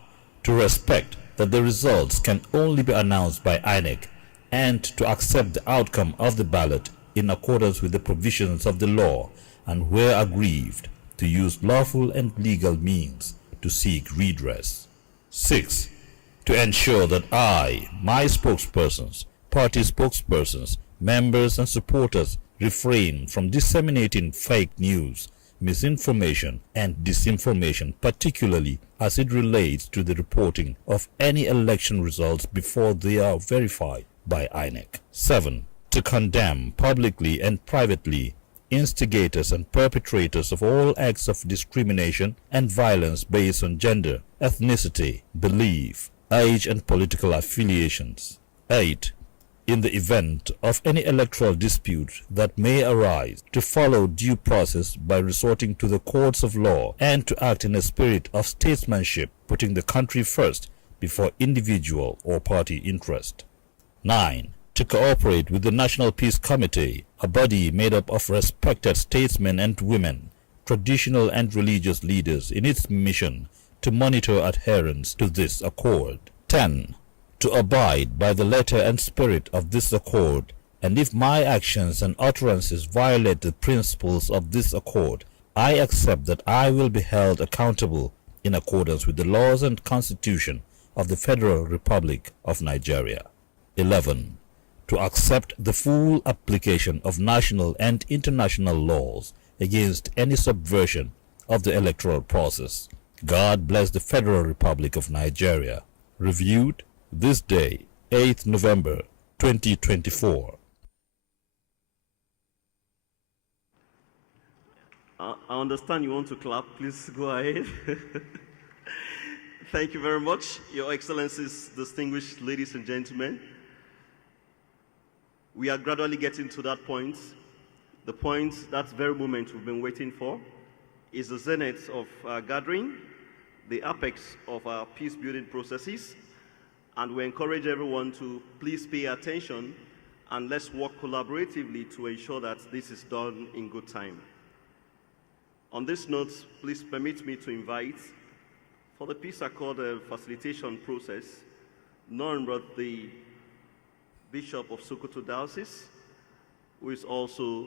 To respect that the results can only be announced by INEC, and to accept the outcome of the ballot in accordance with the provisions of the law, and where aggrieved, to use lawful and legal means to seek redress. 6. To ensure that I, my spokespersons, party spokespersons, members, and supporters refrain from disseminating fake news, misinformation, and disinformation, particularly as it relates to the reporting of any election results before they are verified by INEC. 7. To condemn publicly and privately instigators and perpetrators of all acts of discrimination and violence based on gender, ethnicity, belief, age, and political affiliations. 8. In the event of any electoral dispute that may arise, to follow due process by resorting to the courts of law and to act in a spirit of statesmanship, putting the country first before individual or party interest. 9. To cooperate with the National Peace Committee, a body made up of respected statesmen and women, traditional and religious leaders, in its mission to monitor adherence to this accord. 10. to abide by the letter and spirit of this accord, and if my actions and utterances violate the principles of this accord, I accept that I will be held accountable in accordance with the laws and Constitution of the Federal Republic of Nigeria. 11. To accept the full application of national and international laws against any subversion of the electoral process. God bless the Federal Republic of Nigeria. Reviewed this day, 8th November 2024. I understand you want to clap. Please go ahead. Thank you very much, Your Excellencies, distinguished ladies and gentlemen. We are gradually getting to that point. The point, that very moment we've been waiting for, is the zenith of our gathering, the apex of our peace-building processes, and we encourage everyone to please pay attention and let's work collaboratively to ensure that this is done in good time. On this note, please permit me to invite, for the Peace Accord facilitation process, none but the Bishop of Sokoto Diocese, who is also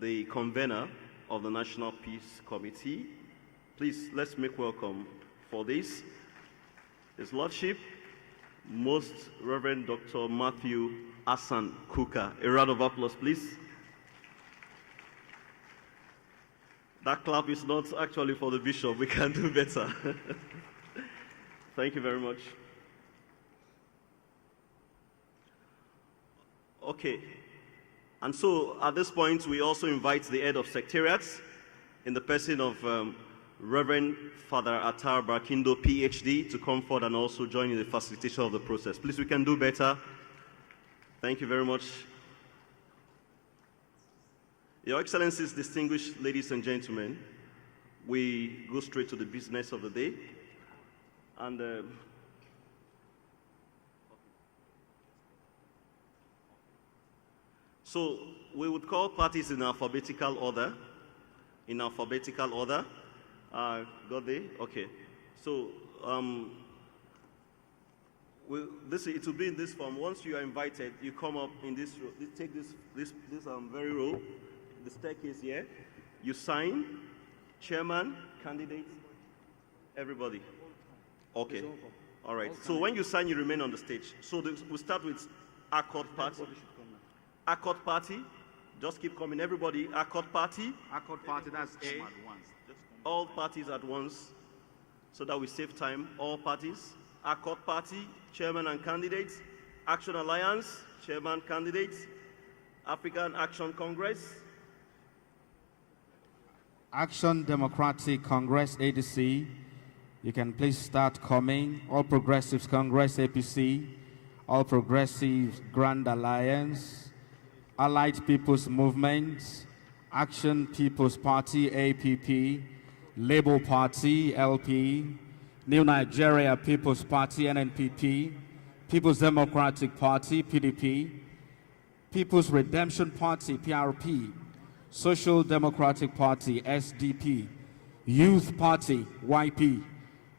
the convener of the National Peace Committee. Please, let's make welcome for this, His Lordship, Most Reverend Dr. Matthew Hassan Kukah. A round of applause, please. That clap is not actually for the bishop. We can do better. Thank you very much. Okay. And so at this point, we also invite the head of secretariats in the person of Reverend Father Atar Barkindo, PhD, to come forward and also join in the facilitation of the process. Please, we can do better. Thank you very much. Your Excellencies, distinguished ladies and gentlemen, we go straight to the business of the day. And so we would call parties in alphabetical order. In alphabetical order. Got there? Okay. So it will be in this form. Once you are invited, you come up in this row. Take this very row. The staircase here, you sign, chairman, candidates, everybody. Okay, all right. So when you sign, you remain on the stage. So we'll start with Accord Party. Accord Party, just keep coming. Everybody, Accord Party. Accord Party, that's A. All parties at once, so that we save time. All parties. Accord Party, chairman and candidates. Action Alliance, chairman, candidates. African Action Congress. Action Democratic Congress, ADC. You can please start coming. All Progressives Congress, APC. All Progressives Grand Alliance. Allied People's Movement. Action People's Party, APP. Labour Party, LP. New Nigeria People's Party, NNPP. People's Democratic Party, PDP. People's Redemption Party, PRP. Social Democratic Party, SDP, Youth Party, YP,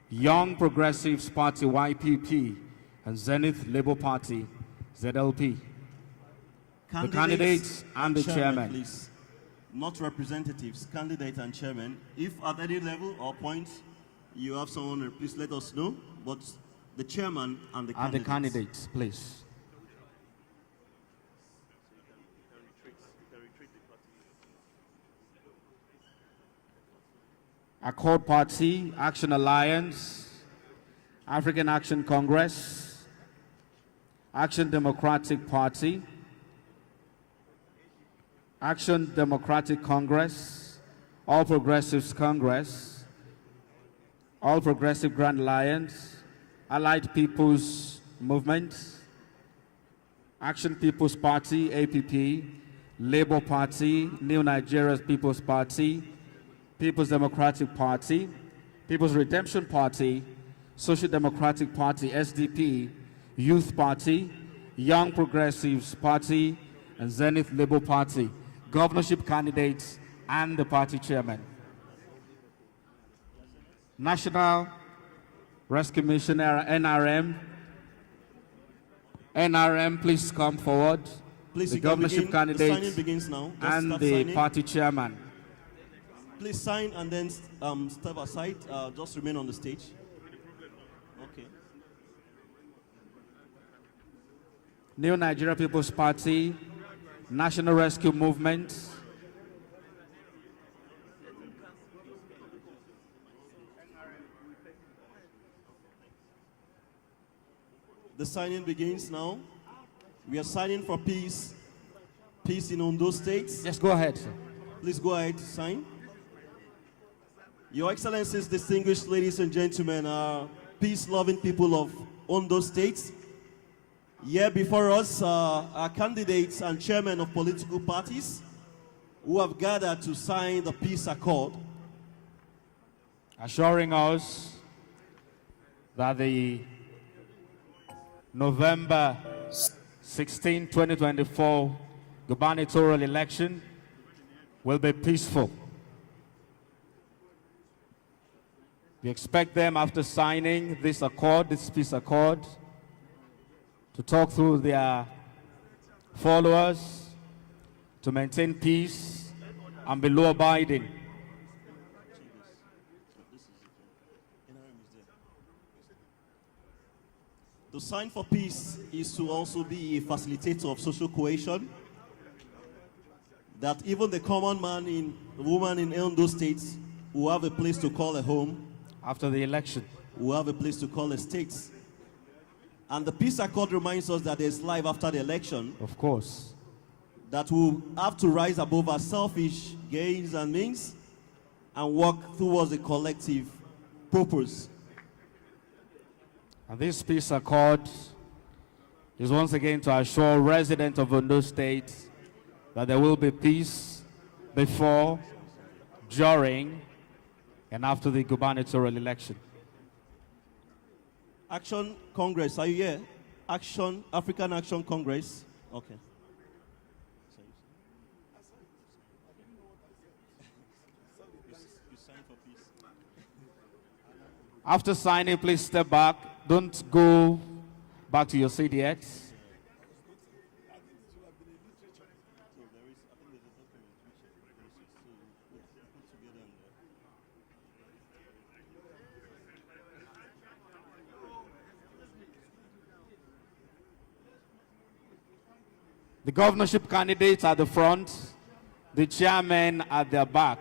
Young Progressives Party, YPP, and Zenith Labour Party, ZLP. The candidates and the chairman. Please. Not representatives, candidate and chairman. If at any level or point you have someone, please let us know. But the chairman and the candidates. And the candidates, please. Accord Party, Action Alliance, African Action Congress, Action Democratic Party, Action Democratic Congress, All Progressives Congress, All Progressive Grand Alliance, Allied People's Movement, Action People's Party, APP, Labour Party, New Nigeria People's Party, People's Democratic Party, People's Redemption Party, Social Democratic Party, SDP, Youth Party, Young Progressives Party, and Zenith Labour Party, governorship candidates, and the party chairman. National Rescue Mission, NRM, NRM, please come forward. Please, The you can governorship begin. The candidate signing begins now. Just and start the signing. party chairman. Please sign and then step aside. Just remain on the stage. Okay. New Nigeria People's Party, National Rescue Movement, The signing begins now. We are signing for peace. Peace in Ondo State. Yes, go ahead, sir. Please go ahead to sign. Your Excellencies, distinguished ladies and gentlemen, peace-loving people of Ondo State. Here before us are candidates and chairmen of political parties who have gathered to sign the peace accord, assuring us that the November 16, 2024 gubernatorial election will be peaceful. We expect them, after signing this accord, this peace accord, to talk through their followers, to maintain peace and be law-abiding. To sign for peace is to also be a facilitator of social cohesion, that even the common man, the woman in Ondo State will have a place to call a home. After the election, will have a place to call a state. And the peace accord reminds us that there's life after the election. of course. That we'll have to rise above our selfish gains and means and work towards a collective purpose. And this peace accord is once again to assure residents of Ondo State that there will be peace before, during, and after the gubernatorial election. Action Congress, are you here? African Action Congress. Okay. After signing, please step back. Don't go back to your seat yet. The governorship candidates at the front, the chairmen at their back.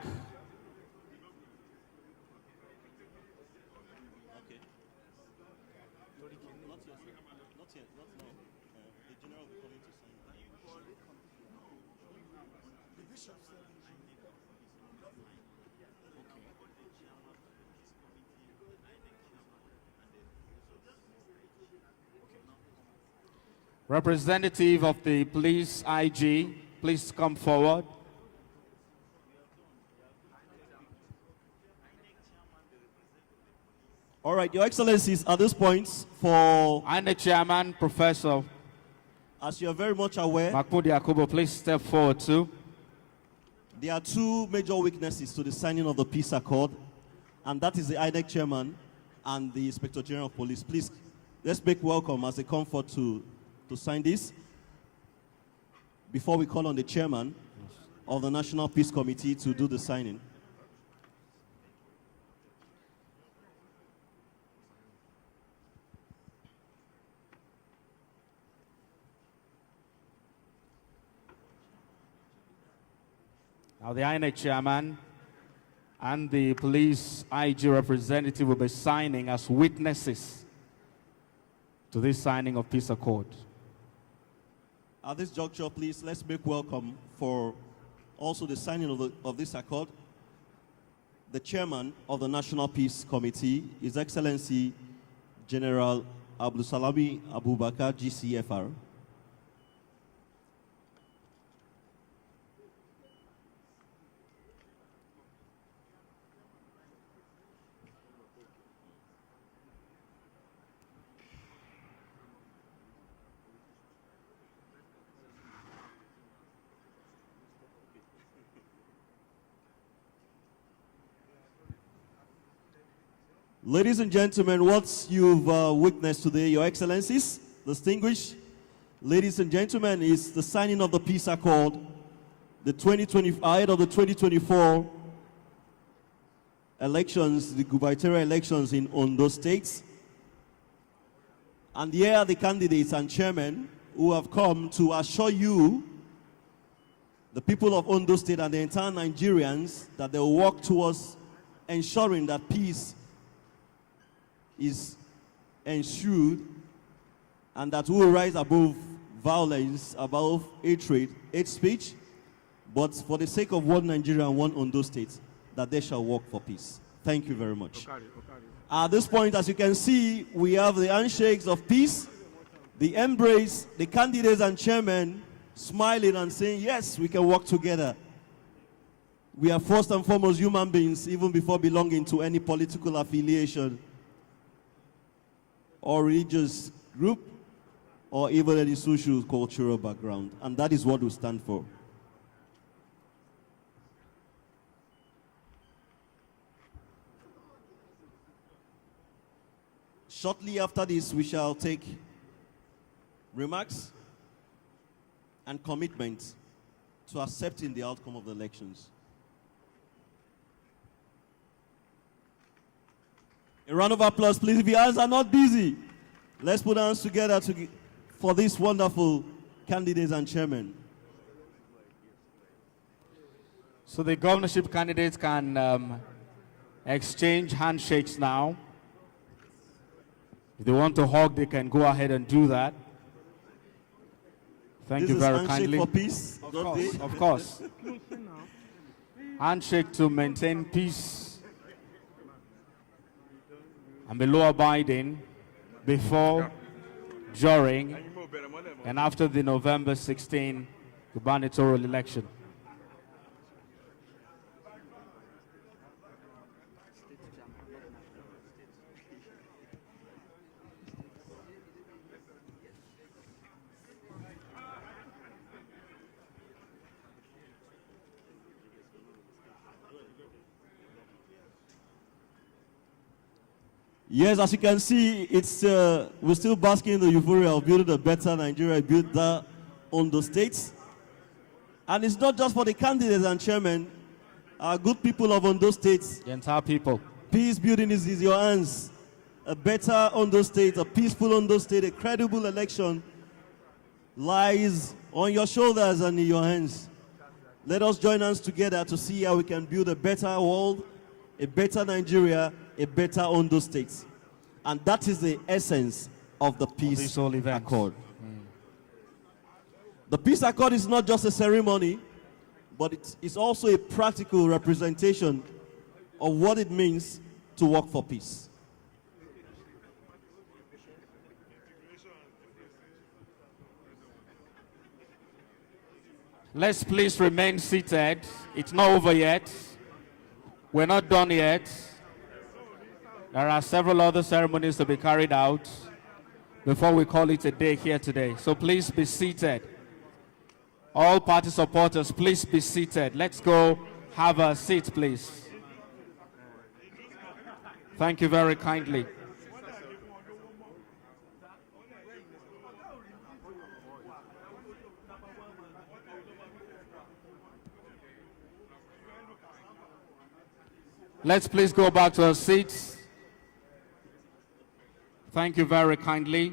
Representative of the police IG, please come forward. All right, Your Excellencies, at this point, for INEC Chairman, Professor as you are very much aware, Mahmood Yakubu, please step forward too. there are two major weaknesses to the signing of the peace accord, and that is the INEC chairman and the Inspector General of Police. Please, let's make welcome as they come forward to sign this. Before we call on the chairman of the National Peace Committee to do the signing. Now the INEC chairman and the police IG representative will be signing as witnesses to this signing of peace accord. At this juncture, please, let's make welcome for also the signing of this accord, the chairman of the National Peace Committee, His Excellency General Abdulsalami Abubakar, GCFR. Ladies and gentlemen, what you've witnessed today, Your Excellencies, distinguished ladies and gentlemen, is the signing of the peace accord, ahead of the 2024 elections, the gubernatorial elections in Ondo State. And here are the candidates and chairmen who have come to assure you, the people of Ondo State and the entire Nigerians, that they will work towards ensuring that peace is ensured and that we will rise above violence, above hatred, hate speech, but for the sake of one Nigeria and one Ondo State, that they shall work for peace. Thank you very much. At this point, as you can see, we have the handshakes of peace, the embrace, the candidates and chairmen smiling and saying, yes, we can work together. We are first and foremost human beings, even before belonging to any political affiliation or religious group or even any social cultural background. And that is what we stand for. Shortly after this, we shall take remarks and commitment to accepting the outcome of the elections. A round of applause, please. If your hands are not busy, let's put our hands together for these wonderful candidates and chairmen. So the governorship candidates can exchange handshakes now. If they want to hug, they can go ahead and do that. Thank you very kindly. Handshake for peace. Of course. Handshake to maintain peace and be law abiding before, during, and after the November 16 gubernatorial election. Yes, as you can see, it's we're still basking in the euphoria of building a better Nigeria, build that Ondo State. And it's not just for the candidates and chairmen, good people of Ondo State. The entire people. Peace building is in your hands. A better Ondo State, a peaceful Ondo State, a credible election lies on your shoulders and in your hands. Let us join hands together to see how we can build a better world, a better Nigeria, a better Ondo State. And that is the essence of the Peace Accord. The Peace Accord is not just a ceremony, but it is also a practical representation of what it means to work for peace. Let's please remain seated. It's not over yet. We're not done yet. There are several other ceremonies to be carried out before we call it a day here today. So please be seated. All party supporters, please be seated. Let's go have a seat, please. Thank you very kindly. Let's please go back to our seats. Thank you very kindly.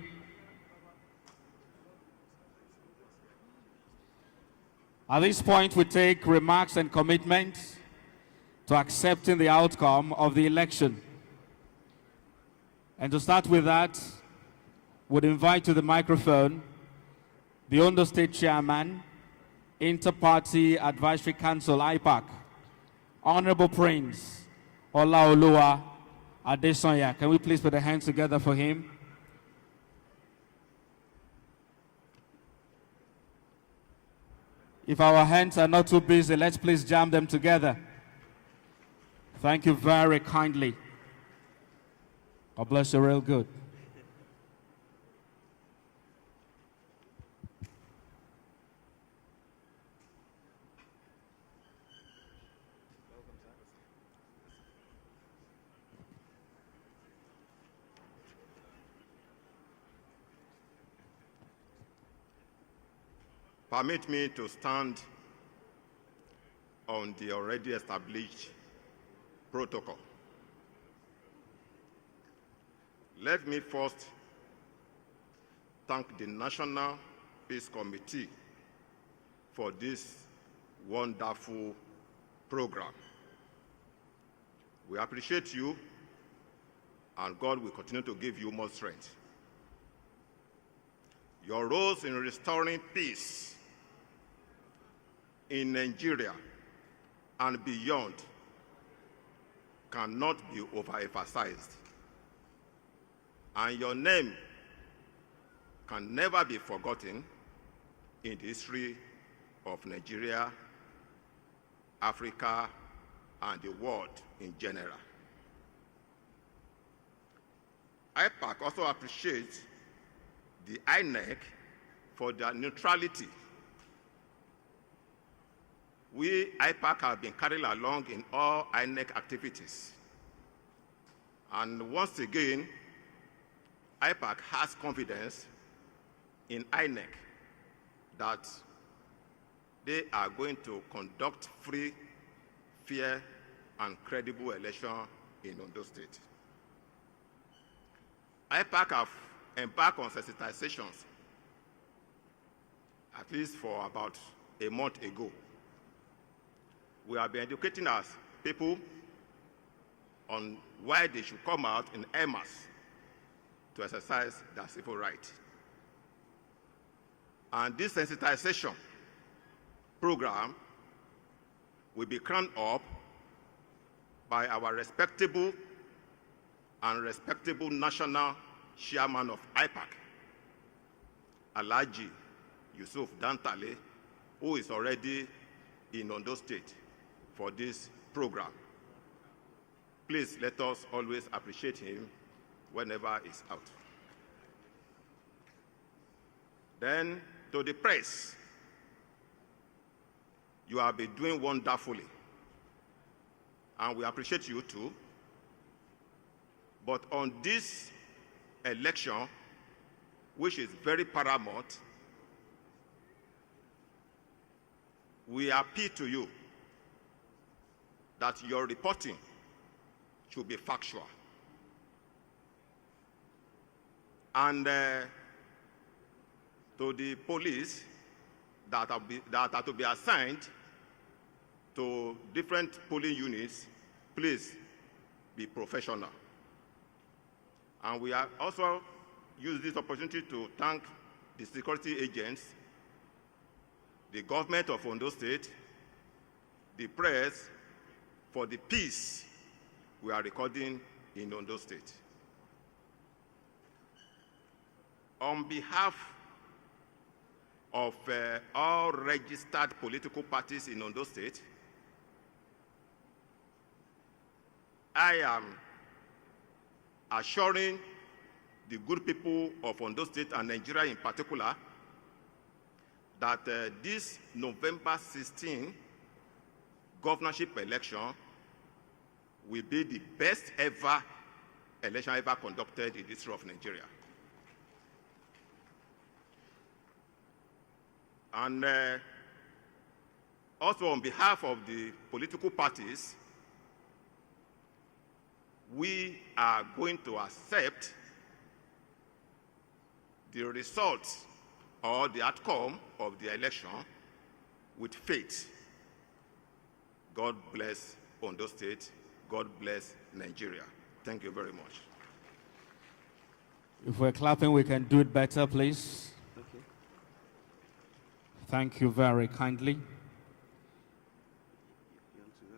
At this point, we take remarks and commitments to accepting the outcome of the election. And to start with that, would invite to the microphone the Ondo State Chairman, Inter-Party Advisory Council, IPAC, Honorable Prince Olaoluwa Adesanya. Can we please put our hands together for him? If our hands are not too busy, let's please jam them together. Thank you very kindly. God bless you real good. Permit me to stand on the already established protocol. Let me first thank the National Peace Committee for this wonderful program. We appreciate you, and God will continue to give you more strength. Your roles in restoring peace in Nigeria and beyond cannot be overemphasized, and your name can never be forgotten in the history of Nigeria, Africa, and the world in general. IPAC also appreciates the INEC for their neutrality. We, IPAC, have been carried along in all INEC activities. And once again, IPAC has confidence in INEC that they are going to conduct free, fair, and credible election in Ondo State. IPAC have embarked on sensitizations, at least for about a month ago. We have been educating our people on why they should come out in mass to exercise their civil right. And this sensitization program will be crowned up by our respectable national chairman of IPAC, Alhaji Yusuf Dantale, who is already in Ondo State for this program. Please let us always appreciate him whenever he's out. Then, to the press, you have been doing wonderfully, and we appreciate you too. But on this election, which is very paramount, we appeal to you that your reporting should be factual. And to the police that are to be assigned to different polling units, please be professional. And we are also use this opportunity to thank the security agents, the government of Ondo State, the press, for the peace we are recording in Ondo State. On behalf of all registered political parties in Ondo State, I am assuring the good people of Ondo State and Nigeria in particular that this November 16 governorship election will be the best ever election ever conducted in the history of Nigeria. And also on behalf of the political parties, we are going to accept the results or the outcome of the election with faith. God bless Ondo State. God bless Nigeria. Thank you very much. If we're clapping, we can do it better, please. Okay. Thank you very kindly.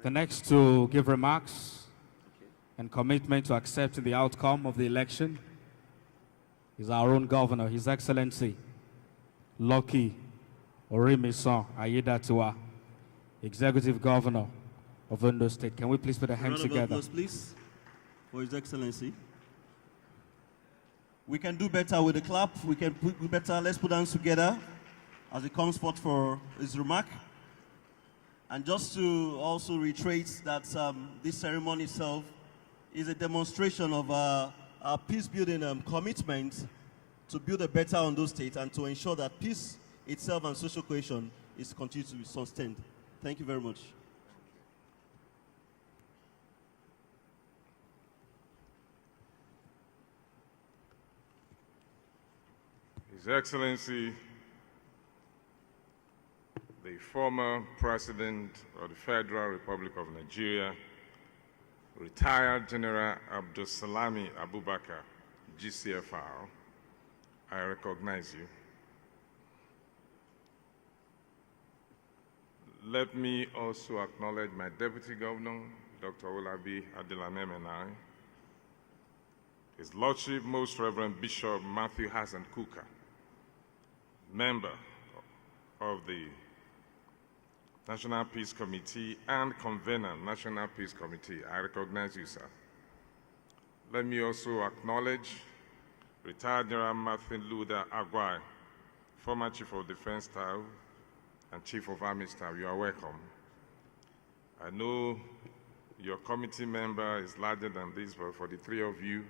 The next to give remarks and commitment to accept the outcome of the election is our own governor, His Excellency, Lucky Orimosan Ayedatiwa, Executive Governor of Ondo State. Can we please put our hands together? Round of applause, please, for His Excellency. We can do better with the clap. We can do better. Let's put hands together as he comes forth for his remark. And just to also reiterate that this ceremony itself is a demonstration of our peace-building commitment to build a better Ondo State and to ensure that peace itself and social cohesion is continued to be sustained. Thank you very much. His Excellency, the former President of the Federal Republic of Nigeria, retired General Abdulsalami Abubakar, GCFR, I recognize you. Let me also acknowledge my Deputy Governor, Dr. Abdulsalami Abubakar, His Lordship, Most Reverend Bishop Matthew Hassan Kukah, member of the National Peace Committee and Convener, National Peace Committee. I recognize you, sir. Let me also acknowledge retired General Martin Luther Agwai, former Chief of Defense Staff and Chief of Army Staff. You are welcome. I know your committee member is larger than this, but for the three of you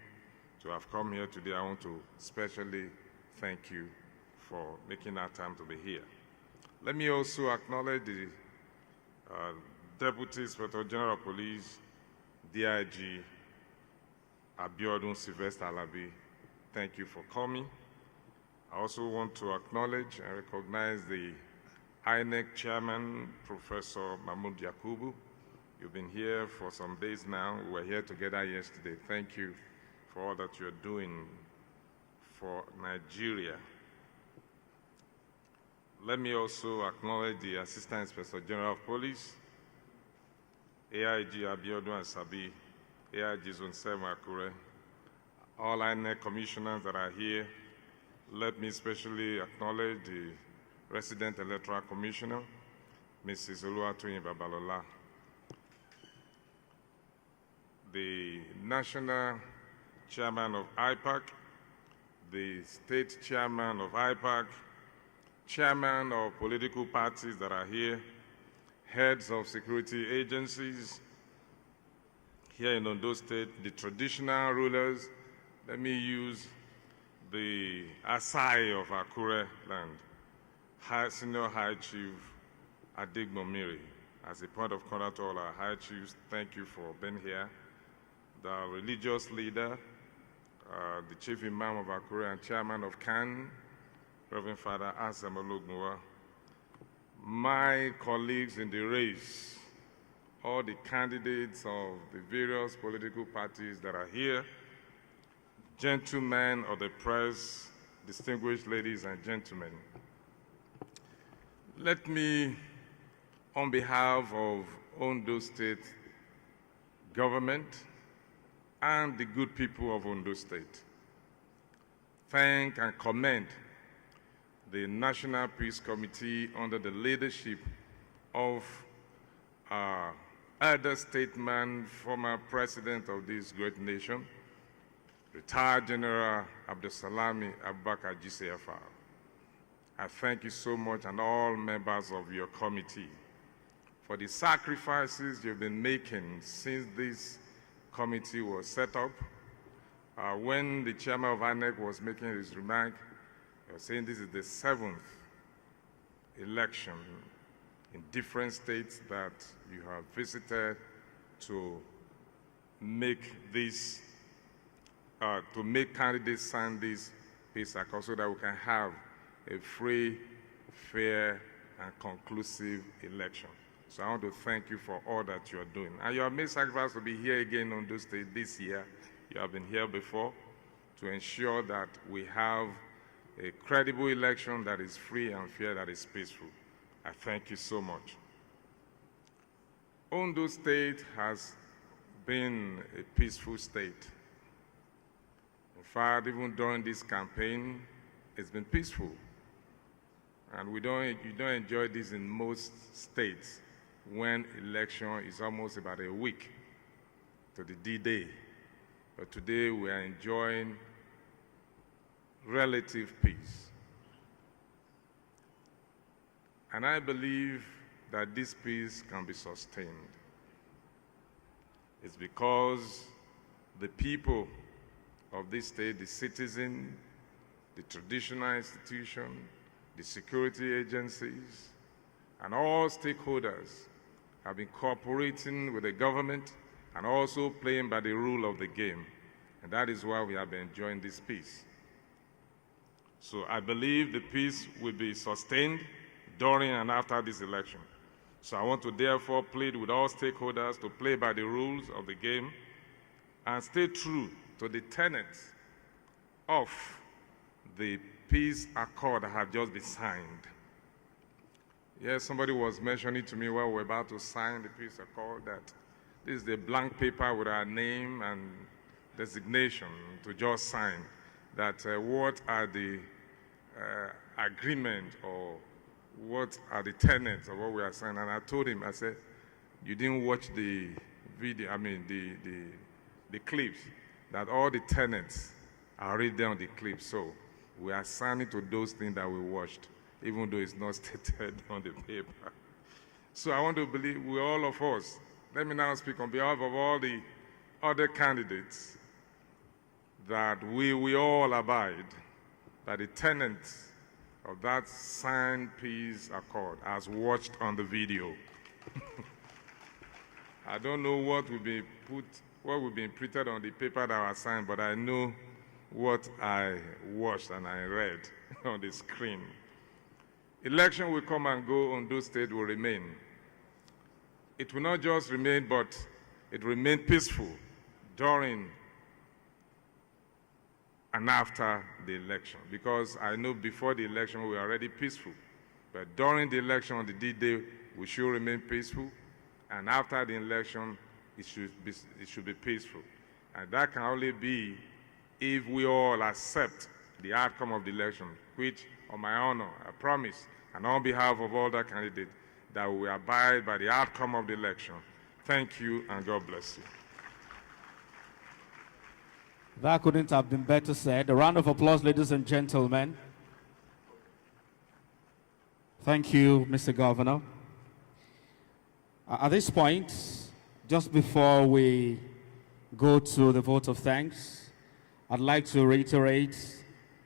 to have come here today, I want to especially thank you for making our time to be here. Let me also acknowledge the Deputy Inspector General of Police, DIG Abiodun Sylvester Alabi. Thank you for coming. I also want to acknowledge and recognize the INEC chairman, Professor Mahmood Yakubu. You've been here for some days now. We were here together yesterday. Thank you for all that you're doing for Nigeria. Let me also acknowledge the Assistant Inspector General of Police, AIG Abiodun Asabi, AIG Zone 7 Akure, all INEC commissioners that are here. Let me especially acknowledge the Resident Electoral Commissioner, Mrs. Oluwatoyin Babalola, the National Chairman of IPAC, the State Chairman of IPAC, Chairman of political parties that are here, heads of security agencies here in Ondo State, the traditional rulers. Let me use the Asai of Akure land, Senior High Chief Adigbomiri, as a point of contact to all our High Chiefs. Thank you for being here. The religious leader, the Chief Imam of Akure and Chairman of CAN, Reverend Father Hassan, my colleagues in the race, all the candidates of the various political parties that are here, gentlemen of the press, distinguished ladies and gentlemen. Let me, on behalf of Ondo State government and the good people of Ondo State, thank and commend the National Peace Committee under the leadership of our elder statesman, former president of this great nation, retired General Abdulsalami Abubakar, GCFR. I thank you so much, and all members of your committee, for the sacrifices you've been making since this committee was set up. When the chairman of INEC was making his remark, he was saying this is the 7th election in different states that you have visited to make this, to make candidates sign this peace accord so that we can have a free, fair, and conclusive election. So I want to thank you for all that you are doing. And you have made sacrifice to be here again on Ondo State this year. You have been here before to ensure that we have a credible election that is free and fair, that is peaceful. I thank you so much. Ondo State has been a peaceful state. In fact, even during this campaign, it's been peaceful. And you don't enjoy this in most states when election is almost about a week to the D-Day. But today we are enjoying relative peace. And I believe that this peace can be sustained. It's because the people of this state, the citizen, the traditional institution, the security agencies, and all stakeholders have been cooperating with the government and also playing by the rule of the game. And that is why we have been enjoying this peace. So I believe the peace will be sustained during and after this election. So I want to therefore plead with all stakeholders to play by the rules of the game and stay true to the tenets of the peace accord that have just been signed. Yes, somebody was mentioning to me while we were about to sign the peace accord that this is the blank paper with our name and designation to just sign, that what are the agreement or what are the tenets of what we are signing. And I told him, I said, you didn't watch the video, the clips, that all the tenets are already there on the clips. So we are signing to those things that we watched, even though it's not stated on the paper. So I want to believe with all of us, let me now speak on behalf of all the other candidates, that we all abide by the tenets of that signed peace accord as watched on the video. I don't know what will be printed on the paper that was signed, but I know what I watched and I read on the screen. Election will come and go, Ondo State will remain. It will not just remain, but it will remain peaceful during and after the election, because I know before the election we were already peaceful, but during the election on the D-Day we should remain peaceful, and after the election it should be peaceful. And that can only be if we all accept the outcome of the election, which on my honor I promise, and on behalf of all the candidates, that we will abide by the outcome of the election. Thank you and God bless you. That couldn't have been better said. A round of applause, ladies and gentlemen. Thank you, Mr. Governor. At this point, just before we go to the vote of thanks, I'd like to reiterate,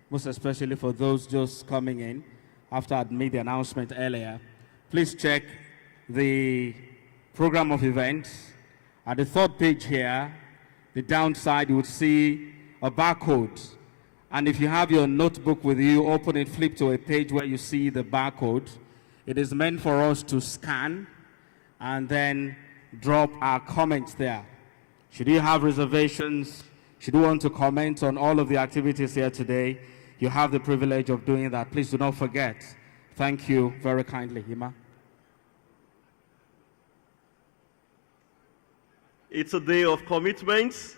most especially for those just coming in after I'd made the announcement earlier, please check the program of events. At the third page here, the downside, you would see a barcode. And if you have your notebook with you, open it, flip to a page where you see the barcode. It is meant for us to scan and then drop our comments there. Should you have reservations, should you want to comment on all of the activities here today, you have the privilege of doing that. Please do not forget. Thank you very kindly, Hima. It's a day of commitments.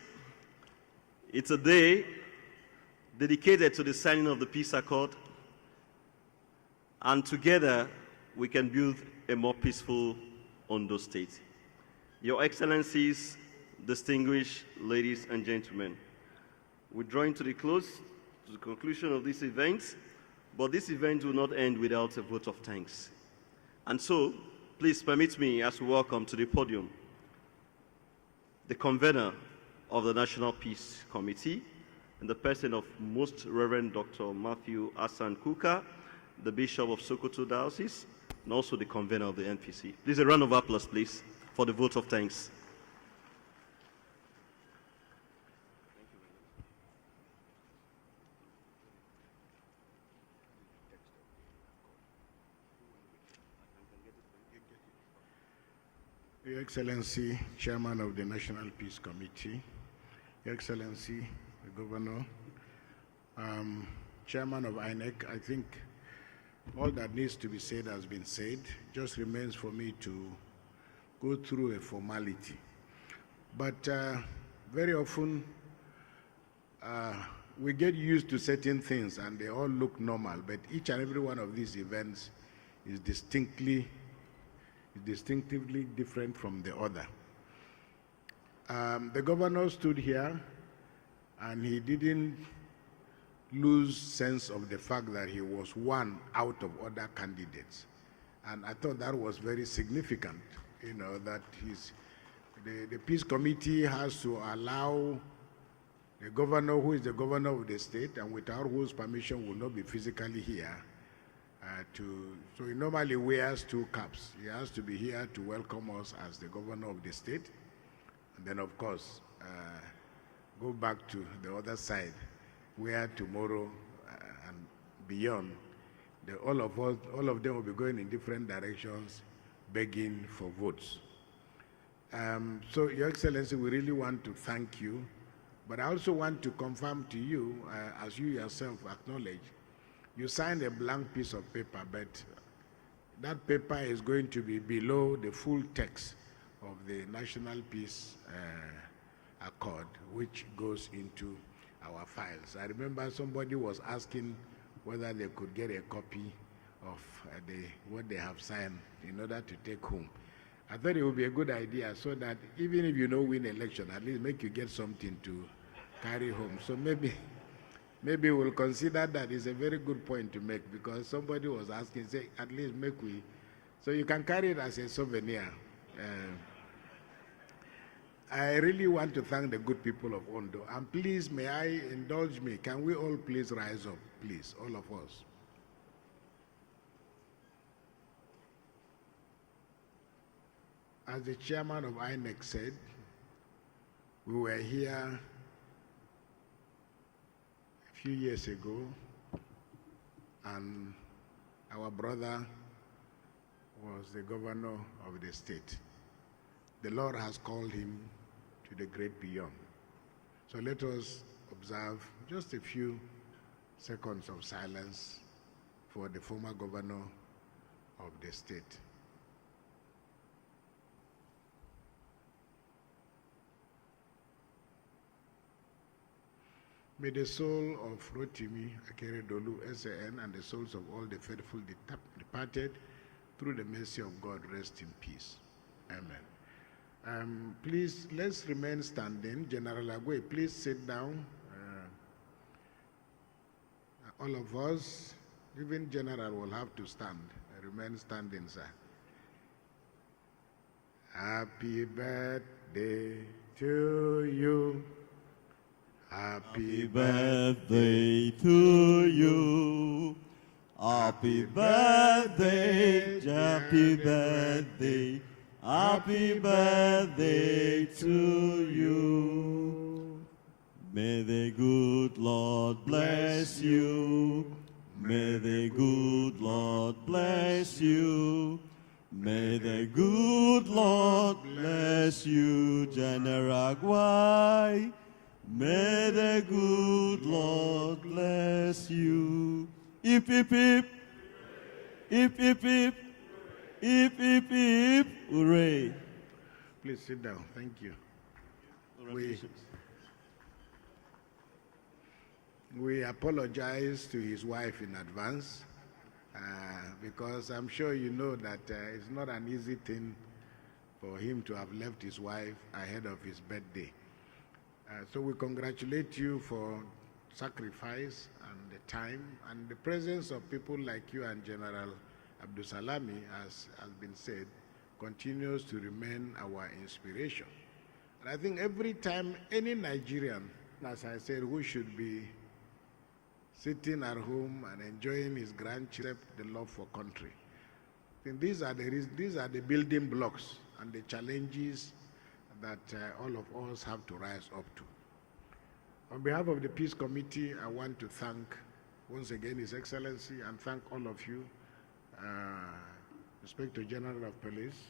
It's a day dedicated to the signing of the peace accord. And together, we can build a more peaceful Ondo State. Your Excellencies, distinguished ladies and gentlemen, we're drawing to the close, to the conclusion of this event, but this event will not end without a vote of thanks. And so, please permit me as we welcome to the podium the convener of the National Peace Committee, in the person of Most Reverend Dr. Matthew Hassan Kukah, the Bishop of Sokoto Diocese, and also the convener of the NPC. Please, a round of applause, please, for the vote of thanks. Your Excellency, Chairman of the National Peace Committee, Your Excellency, the Governor, Chairman of INEC, I think all that needs to be said has been said. Just remains for me to go through a formality. But very often, we get used to certain things and they all look normal, but each and every one of these events is distinctively different from the other. The governor stood here and he didn't lose sense of the fact that he was one out of other candidates. And I thought that was very significant, you know, that the Peace Committee has to allow the governor, who is the governor of the state and without whose permission will not be physically here, So he normally wears two caps. He has to be here to welcome us as the governor of the state, and then of course go back to the other side, where tomorrow and beyond, all of them will be going in different directions, begging for votes. So, Your Excellency, we really want to thank you, but I also want to confirm to you, as you yourself acknowledge, you signed a blank piece of paper, but that paper is going to be below the full text of the National Peace Accord, which goes into our files. I remember somebody was asking whether they could get a copy of what they have signed in order to take home. I thought it would be a good idea so that even if you don't win election, at least make you get something to carry home. So maybe we'll consider that. Is a very good point to make, because somebody was asking, say, at least so you can carry it as a souvenir. I really want to thank the good people of Ondo. And please, may I indulge me? Can we all please rise up, please, all of us? As the chairman of INEC said, we were here a few years ago, and our brother was the governor of the state. The Lord has called him to the great beyond. So let us observe just a few seconds of silence for the former governor of the state. May the soul of Rotimi Akeredolu, SAN, and the souls of all the faithful departed through the mercy of God rest in peace. Amen. Please, let's remain standing. General Agwe, please sit down. All of us, even General, will have to stand. Remain standing, sir. Happy birthday to you. Happy birthday to you. Happy birthday, happy birthday, happy birthday to you. May the good Lord bless you. May the good Lord bless you. May the good Lord bless you, General Agwai. May the good Lord bless you. Hip, hip, hip. Hip, hip, hip. Hip, hip, hip. Hooray. Please sit down. Thank you. We apologize to his wife in advance because I'm sure you know that it's not an easy thing for him to have left his wife ahead of his birthday. So we congratulate you for sacrifice and the time and the presence of people like you and General Abdulsalami, as has been said, continues to remain our inspiration. And I think every time any Nigerian, as I said, who should be sitting at home and enjoying his grandchildren, the love for country. I think these are the building blocks and the challenges that all of us have to rise up to. On behalf of the Peace Committee, I want to thank once again His Excellency and thank all of you, Inspector General of Police,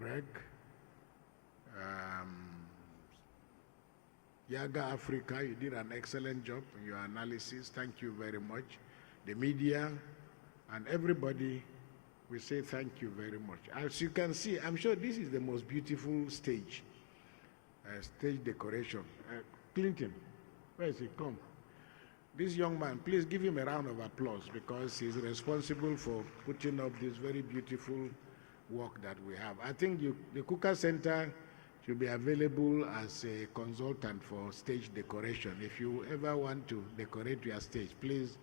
Reg, Yaga Africa, you did an excellent job in your analysis. Thank you very much. The media and everybody, we say thank you very much. As you can see, I'm sure this is the most beautiful stage decoration. Clinton, where is he? Come. This young man, please give him a round of applause because he's responsible for putting up this very beautiful work that we have. I think the Kukah Center should be available as a consultant for stage decoration. If you ever want to decorate your stage, please,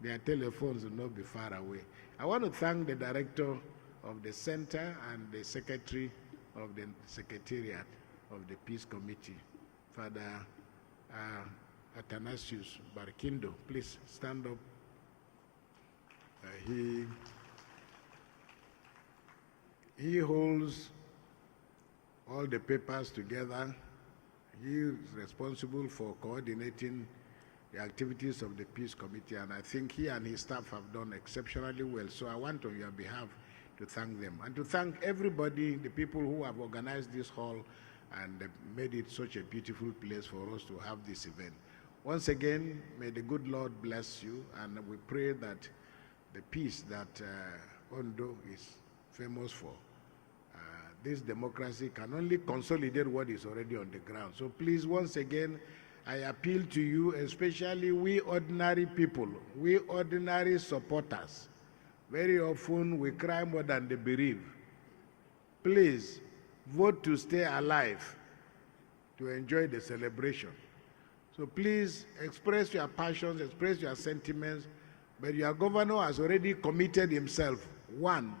their telephones will not be far away. I want to thank the director of the center and the secretary of the secretariat of the Peace Committee, Father Athanasius Barkindo. Please stand up. He holds all the papers together. He is responsible for coordinating the activities of the Peace Committee, and I think he and his staff have done exceptionally well. So I want on your behalf to thank them and to thank everybody, the people who have organized this hall and made it such a beautiful place for us to have this event. Once again, may the good Lord bless you, and we pray that the peace that Ondo is famous for, this democracy can only consolidate what is already on the ground. So please, once again, I appeal to you, especially we ordinary people, we ordinary supporters. Very often we cry more than the bereaved. Please, vote to stay alive, to enjoy the celebration. So please, express your passions, express your sentiments, but your governor has already committed himself, one,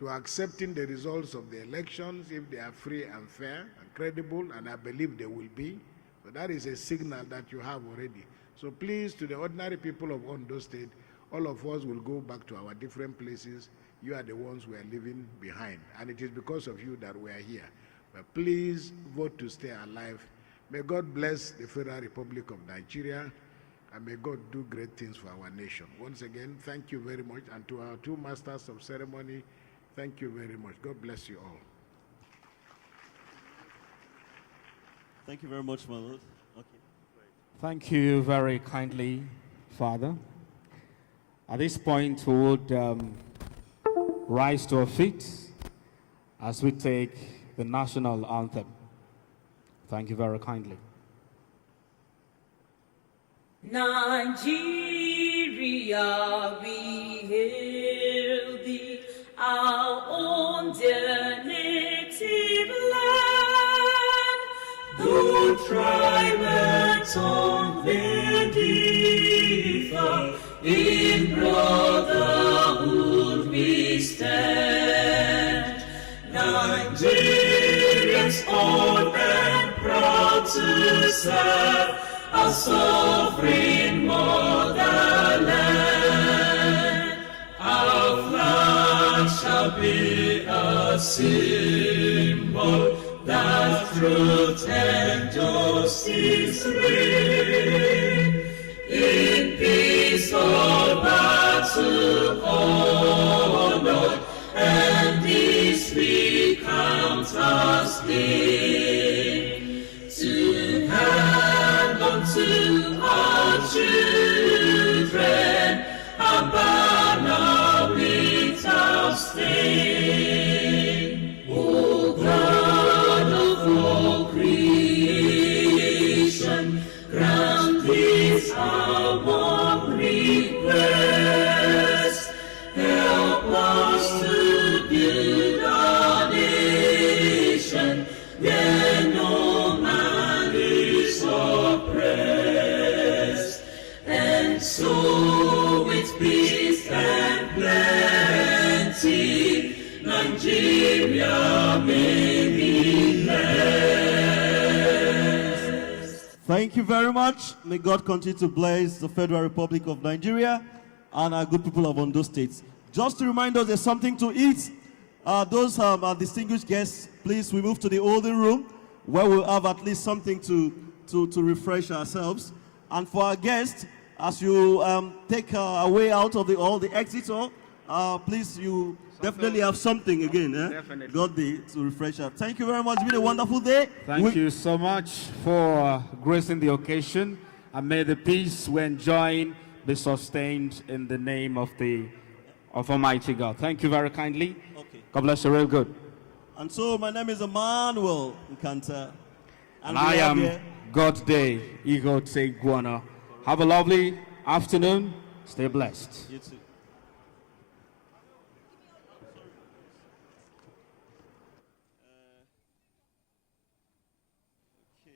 to accepting the results of the elections if they are free and fair and credible, and I believe they will be. So that is a signal that you have already. So please, to the ordinary people of Ondo State, all of us will go back to our different places. You are the ones we are leaving behind, and it is because of you that we are here. But please vote to stay alive. May God bless the Federal Republic of Nigeria, and may God do great things for our nation. Once again, thank you very much, and to our two masters of ceremony, thank you very much. God bless you all. Thank you very much, my lord. Okay. Thank you very kindly, Father. At this point, we would rise to our feet as we take the national anthem. Thank you very kindly. Nigeria, we hail thee, our own dear native land. Though tribe and tongue may differ, in brotherhood we stand. Nigerians old and proud to serve our sovereign motherland. Our flag shall be a symbol that truth and justice reign. In peace all battle honored, and this we count as gain. To hand unto our children a banner without stain. O God of all creation, grant this our one request. Help us to build our nation where no man is oppressed, and so with peace and plenty Nigeria may be blessed. Thank you very much. May God continue to bless the Federal Republic of Nigeria and our good people of Ondo State. Just to remind us, there's something to eat. Those our distinguished guests, please, we move to the holding room where we'll have at least something to refresh ourselves. And for our guests, as you take our way out of the hall, the exit hall, please, you definitely have something again. Definitely. God day to refresh us. Thank you very much. It's been a wonderful day. Thank you so much for gracing the occasion, and may the peace we're enjoying be sustained in the name of Almighty God. Thank you very kindly. Okay. God bless you real good. And so my name is Emmanuel Nkanta. And I am God Day, Ego Guana. Have a lovely afternoon. Stay blessed. You too.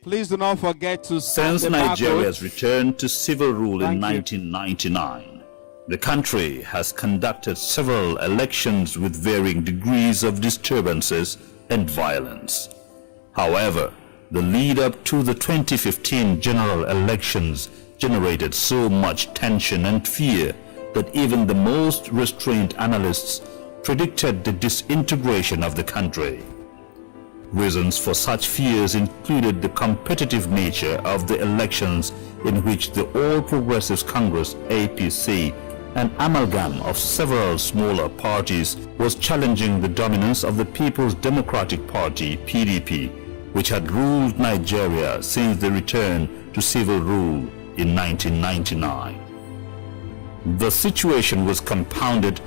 Please do not forget to Since Nigeria's return to civil rule in 1999, the country has conducted several elections with varying degrees of disturbances and violence. However, the lead-up to the 2015 general elections generated so much tension and fear that even the most restrained analysts predicted the disintegration of the country. Reasons for such fears included the competitive nature of the elections in which the All Progressives Congress (APC), an amalgam of several smaller parties, was challenging the dominance of the People's Democratic Party (PDP), which had ruled Nigeria since the return to civil rule in 1999. The situation was compounded